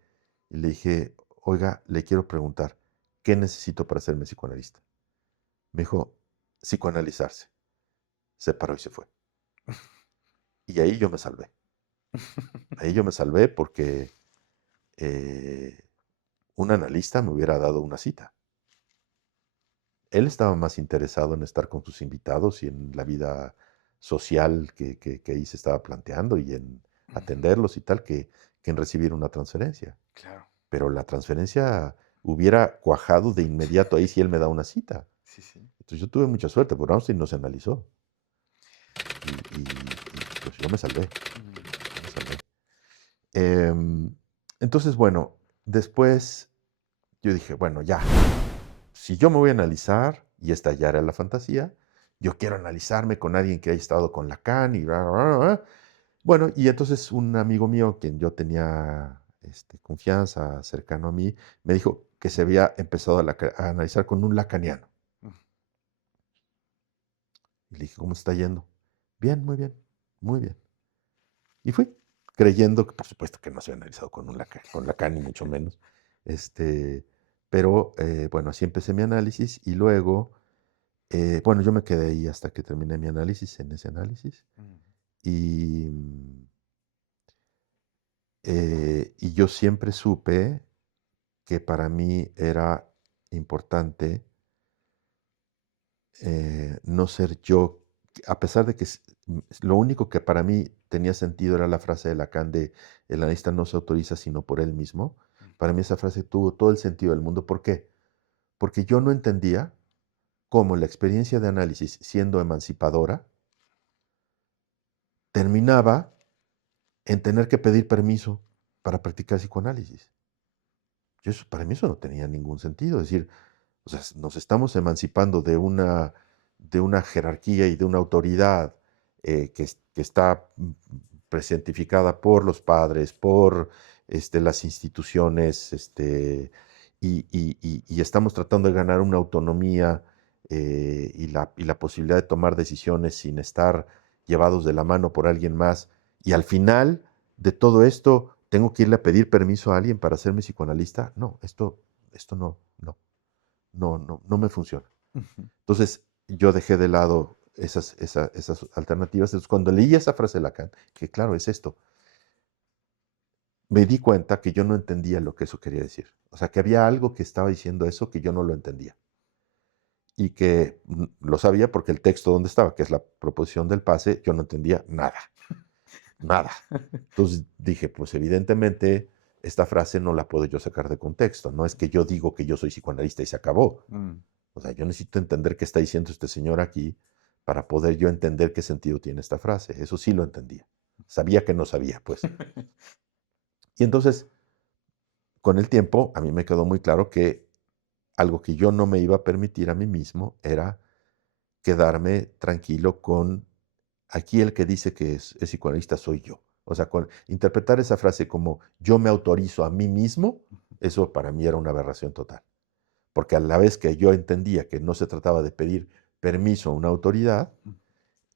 y le dije, oiga, le quiero preguntar, ¿qué necesito para serme psicoanalista? Me dijo, psicoanalizarse. Se paró y se fue. Y ahí yo me salvé. Ahí yo me salvé porque un analista me hubiera dado una cita. Él estaba más interesado en estar con sus invitados y en la vida social que ahí se estaba planteando y en atenderlos y tal, que en recibir una transferencia. Claro, Pero la transferencia hubiera cuajado de inmediato ahí si él me da una cita. sí, sí. Entonces yo tuve mucha suerte, porque Brownstein no se analizó. Pues yo me salvé. Yo me salvé. Entonces, bueno, después yo dije, bueno, ya, si yo me voy a analizar, y esta ya era la fantasía, yo quiero analizarme con alguien que haya estado con Lacan y bla, bla, bla, bla. Bueno, y entonces un amigo mío, quien yo tenía confianza cercano a mí, me dijo que se había empezado a analizar con un lacaniano. Y le dije, ¿cómo está yendo? Bien, muy bien, muy bien. Y fui, creyendo que por supuesto que no se había analizado con Lacan, ni mucho menos. Pero bueno, así empecé mi análisis y luego, bueno, yo me quedé ahí hasta que terminé mi análisis, en ese análisis. Y, y yo siempre supe que para mí era importante no ser yo, a pesar de que lo único que para mí tenía sentido era la frase de Lacan de el analista no se autoriza sino por él mismo. Para mí esa frase tuvo todo el sentido del mundo. ¿Por qué? Porque yo no entendía cómo la experiencia de análisis, siendo emancipadora, terminaba en tener que pedir permiso para practicar psicoanálisis. Para mí eso no tenía ningún sentido. Es decir, o sea, nos estamos emancipando de una jerarquía y de una autoridad que está presentificada por los padres, por las instituciones, y estamos tratando de ganar una autonomía y la posibilidad de tomar decisiones sin estar llevados de la mano por alguien más. Y al final de todo esto, ¿tengo que irle a pedir permiso a alguien para ser mi psicoanalista? No, esto no me funciona. Entonces, yo dejé de lado esas alternativas. Entonces, cuando leí esa frase de Lacan, que claro, es esto. me di cuenta que yo no entendía lo que eso quería decir. O sea, que había algo que estaba diciendo eso que yo no lo entendía. Y que lo sabía porque el texto donde estaba, que es la proposición del pase, yo no entendía nada, nada. Entonces dije, pues evidentemente esta frase no la puedo yo sacar de contexto. No es que yo digo que yo soy psicoanalista y se acabó. Mm. O sea, yo necesito entender qué está diciendo este señor aquí para poder yo entender qué sentido tiene esta frase. Eso sí lo entendía. Sabía que no sabía, pues. Y entonces, con el tiempo, a mí me quedó muy claro que algo que yo no me iba a permitir a mí mismo era quedarme tranquilo con aquí el que dice que es psicoanalista soy yo. O sea, interpretar esa frase como yo me autorizo a mí mismo, eso para mí era una aberración total. Porque a la vez que yo entendía que no se trataba de pedir permiso a una autoridad,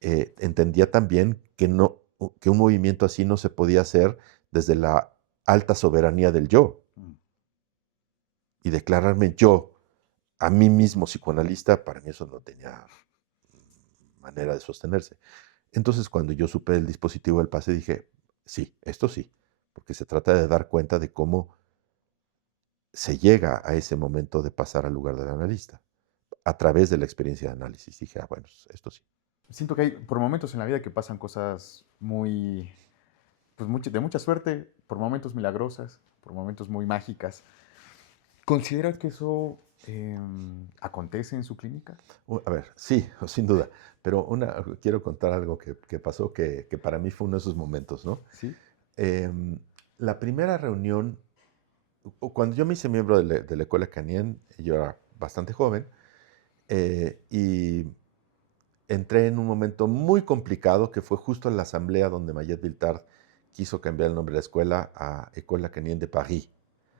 entendía también que, no, que un movimiento así no se podía hacer desde la alta soberanía del yo. Y declararme yo a mí mismo psicoanalista, para mí eso no tenía manera de sostenerse. Entonces, cuando yo supe el dispositivo del pase, dije, sí, esto sí, porque se trata de dar cuenta de cómo se llega a ese momento de pasar al lugar del analista, a través de la experiencia de análisis. Dije, ah, bueno, esto sí. Siento que hay por momentos en la vida que pasan cosas muy, pues de mucha suerte, por momentos milagrosas, por momentos muy mágicas. ¿Considera que eso acontece en su clínica? A ver, sí, sin duda, pero quiero contar algo que pasó que para mí fue uno de esos momentos, ¿no? Sí. Em, la primera reunión, cuando yo me hice miembro de la Escuela Canien, yo era bastante joven, y entré en un momento muy complicado que fue justo en la asamblea donde Mayet Viltard quiso cambiar el nombre de la escuela a École Canien de Paris,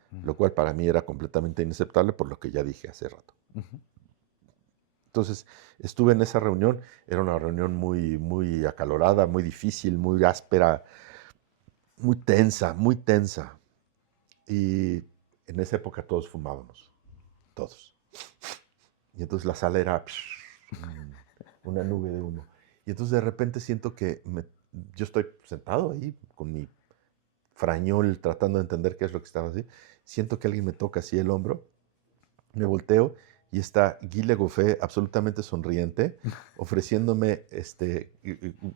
Mm. lo cual para mí era completamente inaceptable por lo que ya dije hace rato. Ujú. Entonces estuve en esa reunión, era una reunión muy, muy acalorada, muy difícil, muy áspera, muy tensa, muy tensa. Y en esa época todos fumábamos, todos. Y entonces la sala era una nube de humo. Y entonces de repente siento que yo estoy sentado ahí con mi frañol tratando de entender qué es lo que estaba así. Siento que alguien me toca así el hombro, me volteo y está Guy Legoffé absolutamente sonriente, ofreciéndome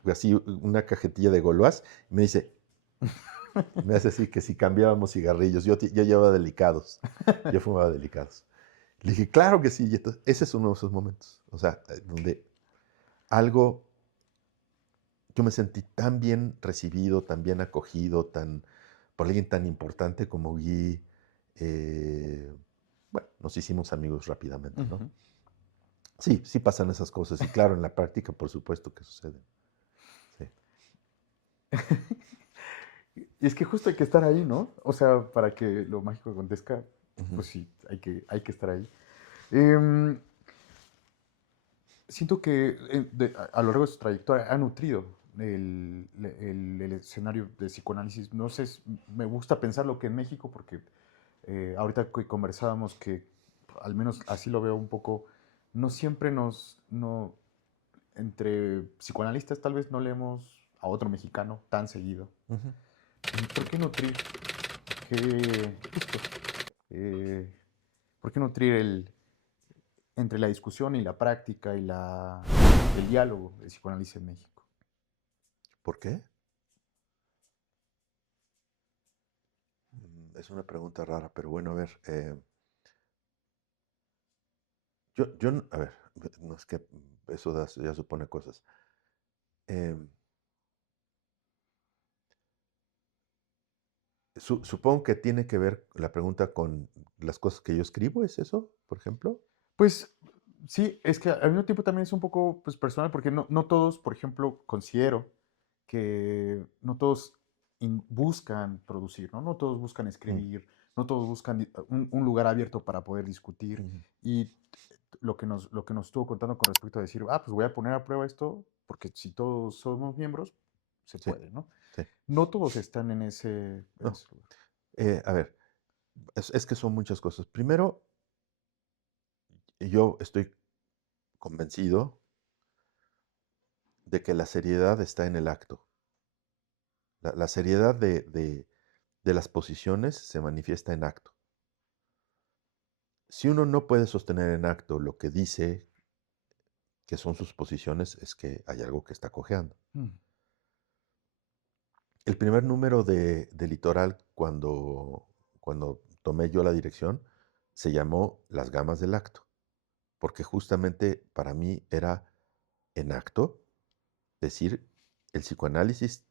así una cajetilla de Gauloise. Y me dice, me hace así que si cambiábamos cigarrillos, yo llevaba delicados, yo fumaba delicados. Le dije, claro que sí. Y entonces, ese es uno de esos momentos, o sea, donde algo, yo me sentí tan bien recibido, tan bien acogido, por alguien tan importante como Guy. eh, bueno, nos hicimos amigos rápidamente, ¿no? Ujú. Sí, sí pasan esas cosas. Y claro, en la práctica, por supuesto que suceden. Sí. Y es que justo hay que estar ahí, ¿no? O sea, para que lo mágico acontezca, Ujú. pues sí, hay que estar ahí. Em, Siento que a lo largo de su trayectoria ha nutrido el escenario de psicoanálisis. No sé, me gusta pensarlo que en México, porque ahorita que conversábamos que, al menos así lo veo un poco, no siempre entre psicoanalistas tal vez no leemos a otro mexicano tan seguido. Ujú. ¿Por qué nutrir? Justo, eh, ¿por qué nutrir entre la discusión y la práctica y el diálogo de psicoanálisis en México? ¿Por qué? Es una pregunta rara, pero bueno, a ver. A ver, no es que eso ya supone cosas. Em, supongo que tiene que ver la pregunta con las cosas que yo escribo, ¿es eso, por ejemplo? Pues sí, es que al mismo tiempo también es un poco pues, personal, porque no todos, por ejemplo, considero que no todos buscan producir, ¿no? No todos buscan Mm, escribir, no todos buscan un lugar abierto para poder discutir. ujú. Y lo que nos estuvo contando con respecto a decir, pues voy a poner a prueba esto, porque si todos somos miembros, se Sí, puede, ¿no? sí. No todos están en No, ese lugar. a ver, es que son muchas cosas. Primero, yo estoy convencido de que la seriedad está en el acto. La seriedad de las posiciones se manifiesta en acto. Si uno no puede sostener en acto lo que dice que son sus posiciones, es que hay algo que está cojeando. Mm. El primer número de Litoral, cuando tomé yo la dirección, se llamó Las Gamas del Acto, porque justamente para mí era en acto decir el psicoanálisis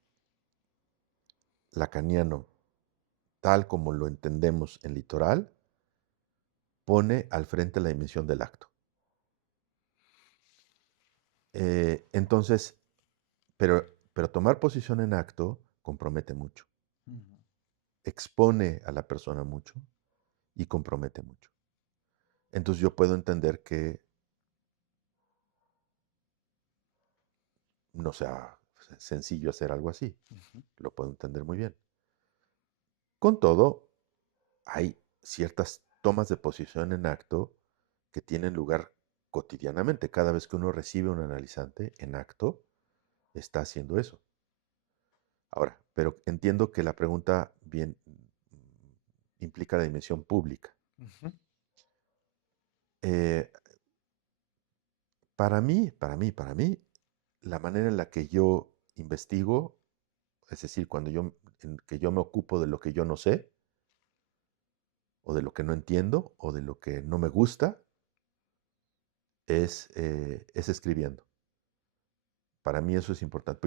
lacaniano, tal como lo entendemos en Litoral, pone al frente la dimensión del acto. Entonces, pero tomar posición en acto compromete mucho, Mm. expone a la persona mucho y compromete mucho. Entonces yo puedo entender que no sea sencillo hacer algo así, Ujú. lo puedo entender muy bien. Con todo, hay ciertas tomas de posición en acto que tienen lugar cotidianamente. Cada vez que uno recibe un analizante en acto, está haciendo eso. Ahora, pero entiendo que la pregunta bien implica la dimensión pública. Ujú. Eh, para mí, la manera en la que yo investigo, es decir, que yo me ocupo de lo que yo no sé, o de lo que no entiendo, o de lo que no me gusta, es escribiendo. Para mí eso es importante.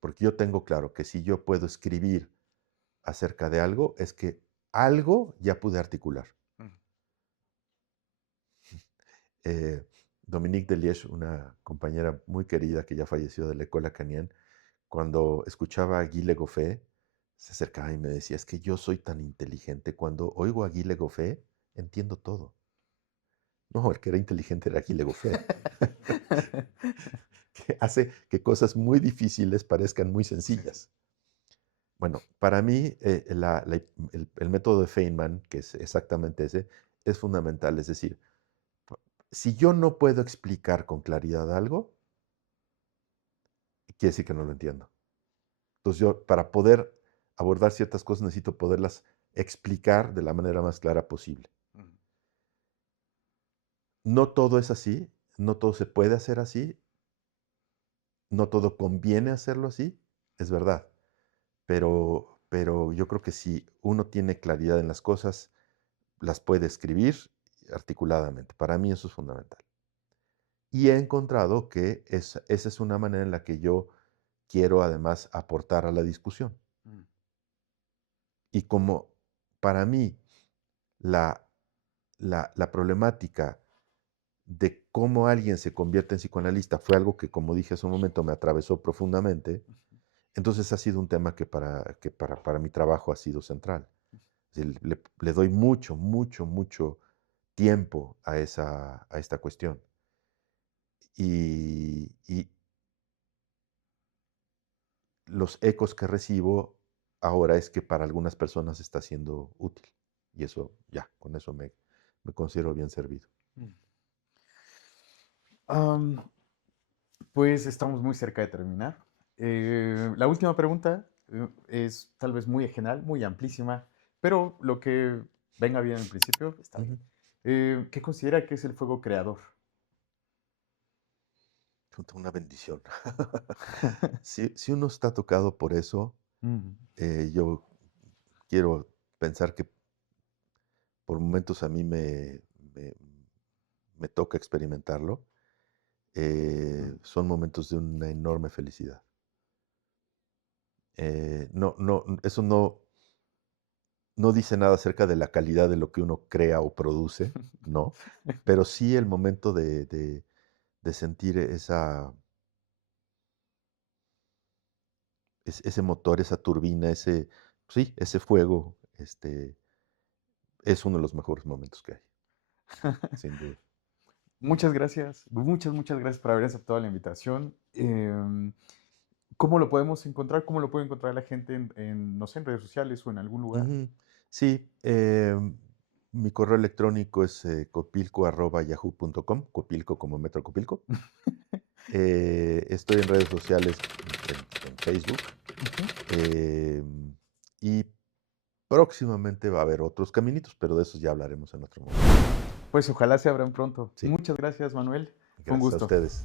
Porque yo tengo claro que si yo puedo escribir acerca de algo, es que algo ya pude articular. Mm. Eh, Dominique Deliège, una compañera muy querida que ya falleció de la École Lacanienne, cuando escuchaba a Guy Le Goffet, se acercaba y me decía, es que yo soy tan inteligente, cuando oigo a Guy Le Goffet, entiendo todo. No, el que era inteligente era Guy Le Goffet, que hace que cosas muy difíciles parezcan muy Sí, sí. sencillas. Bueno, para mí el método de Feynman, que es exactamente ese, es fundamental. Es decir, si yo no puedo explicar con claridad algo, quiere decir que no lo entiendo. Entonces yo, para poder abordar ciertas cosas, necesito poderlas explicar de la manera más clara posible. Mm. No todo es así, no todo se puede hacer así, no todo conviene hacerlo así, es verdad. Pero yo creo que si uno tiene claridad en las cosas, las puede escribir articuladamente. Para mí eso es fundamental. Y he encontrado que esa es una manera en la que yo quiero además aportar a la discusión. Mm. Y como para mí la, la problemática de cómo alguien se convierte en psicoanalista fue algo que, como dije hace un momento, me atravesó profundamente, entonces ha sido un tema para mi trabajo ha sido central. Es decir, le doy mucho, mucho, mucho tiempo a esta cuestión. Y los ecos que recibo ahora es que para algunas personas está siendo útil. Y eso, ya, con eso me considero bien servido. Mm. Am, pues estamos muy cerca de terminar. La última pregunta es tal vez muy general, muy amplísima, pero lo que venga bien en principio está bien. Ujú. ¿Qué considera que es el fuego creador? Una bendición. Si uno está tocado por eso, Mm. yo quiero pensar que por momentos a mí me, me toca experimentarlo. Mm. Son momentos de una enorme felicidad. No, no, eso no dice nada acerca de la calidad de lo que uno crea o produce, no, pero sí el momento de sentir ese motor, esa turbina, sí, ese fuego, es uno de los mejores momentos que hay, sin duda. Muchas gracias por haber aceptado la invitación. ¿Cómo lo podemos encontrar? ¿Cómo lo puede encontrar la gente no sé, en redes sociales o en algún lugar? Ujú. Sí, mi correo electrónico es copilco@yahoo.com, Copilco como Metro Copilco. Estoy en redes sociales, en Facebook, Ujú. em, y Próximamente va a haber otros caminitos, pero de esos ya hablaremos en otro momento. Pues ojalá se abran pronto. Sí. Muchas gracias, Manuel. Fue un Gracias a gusto. ustedes.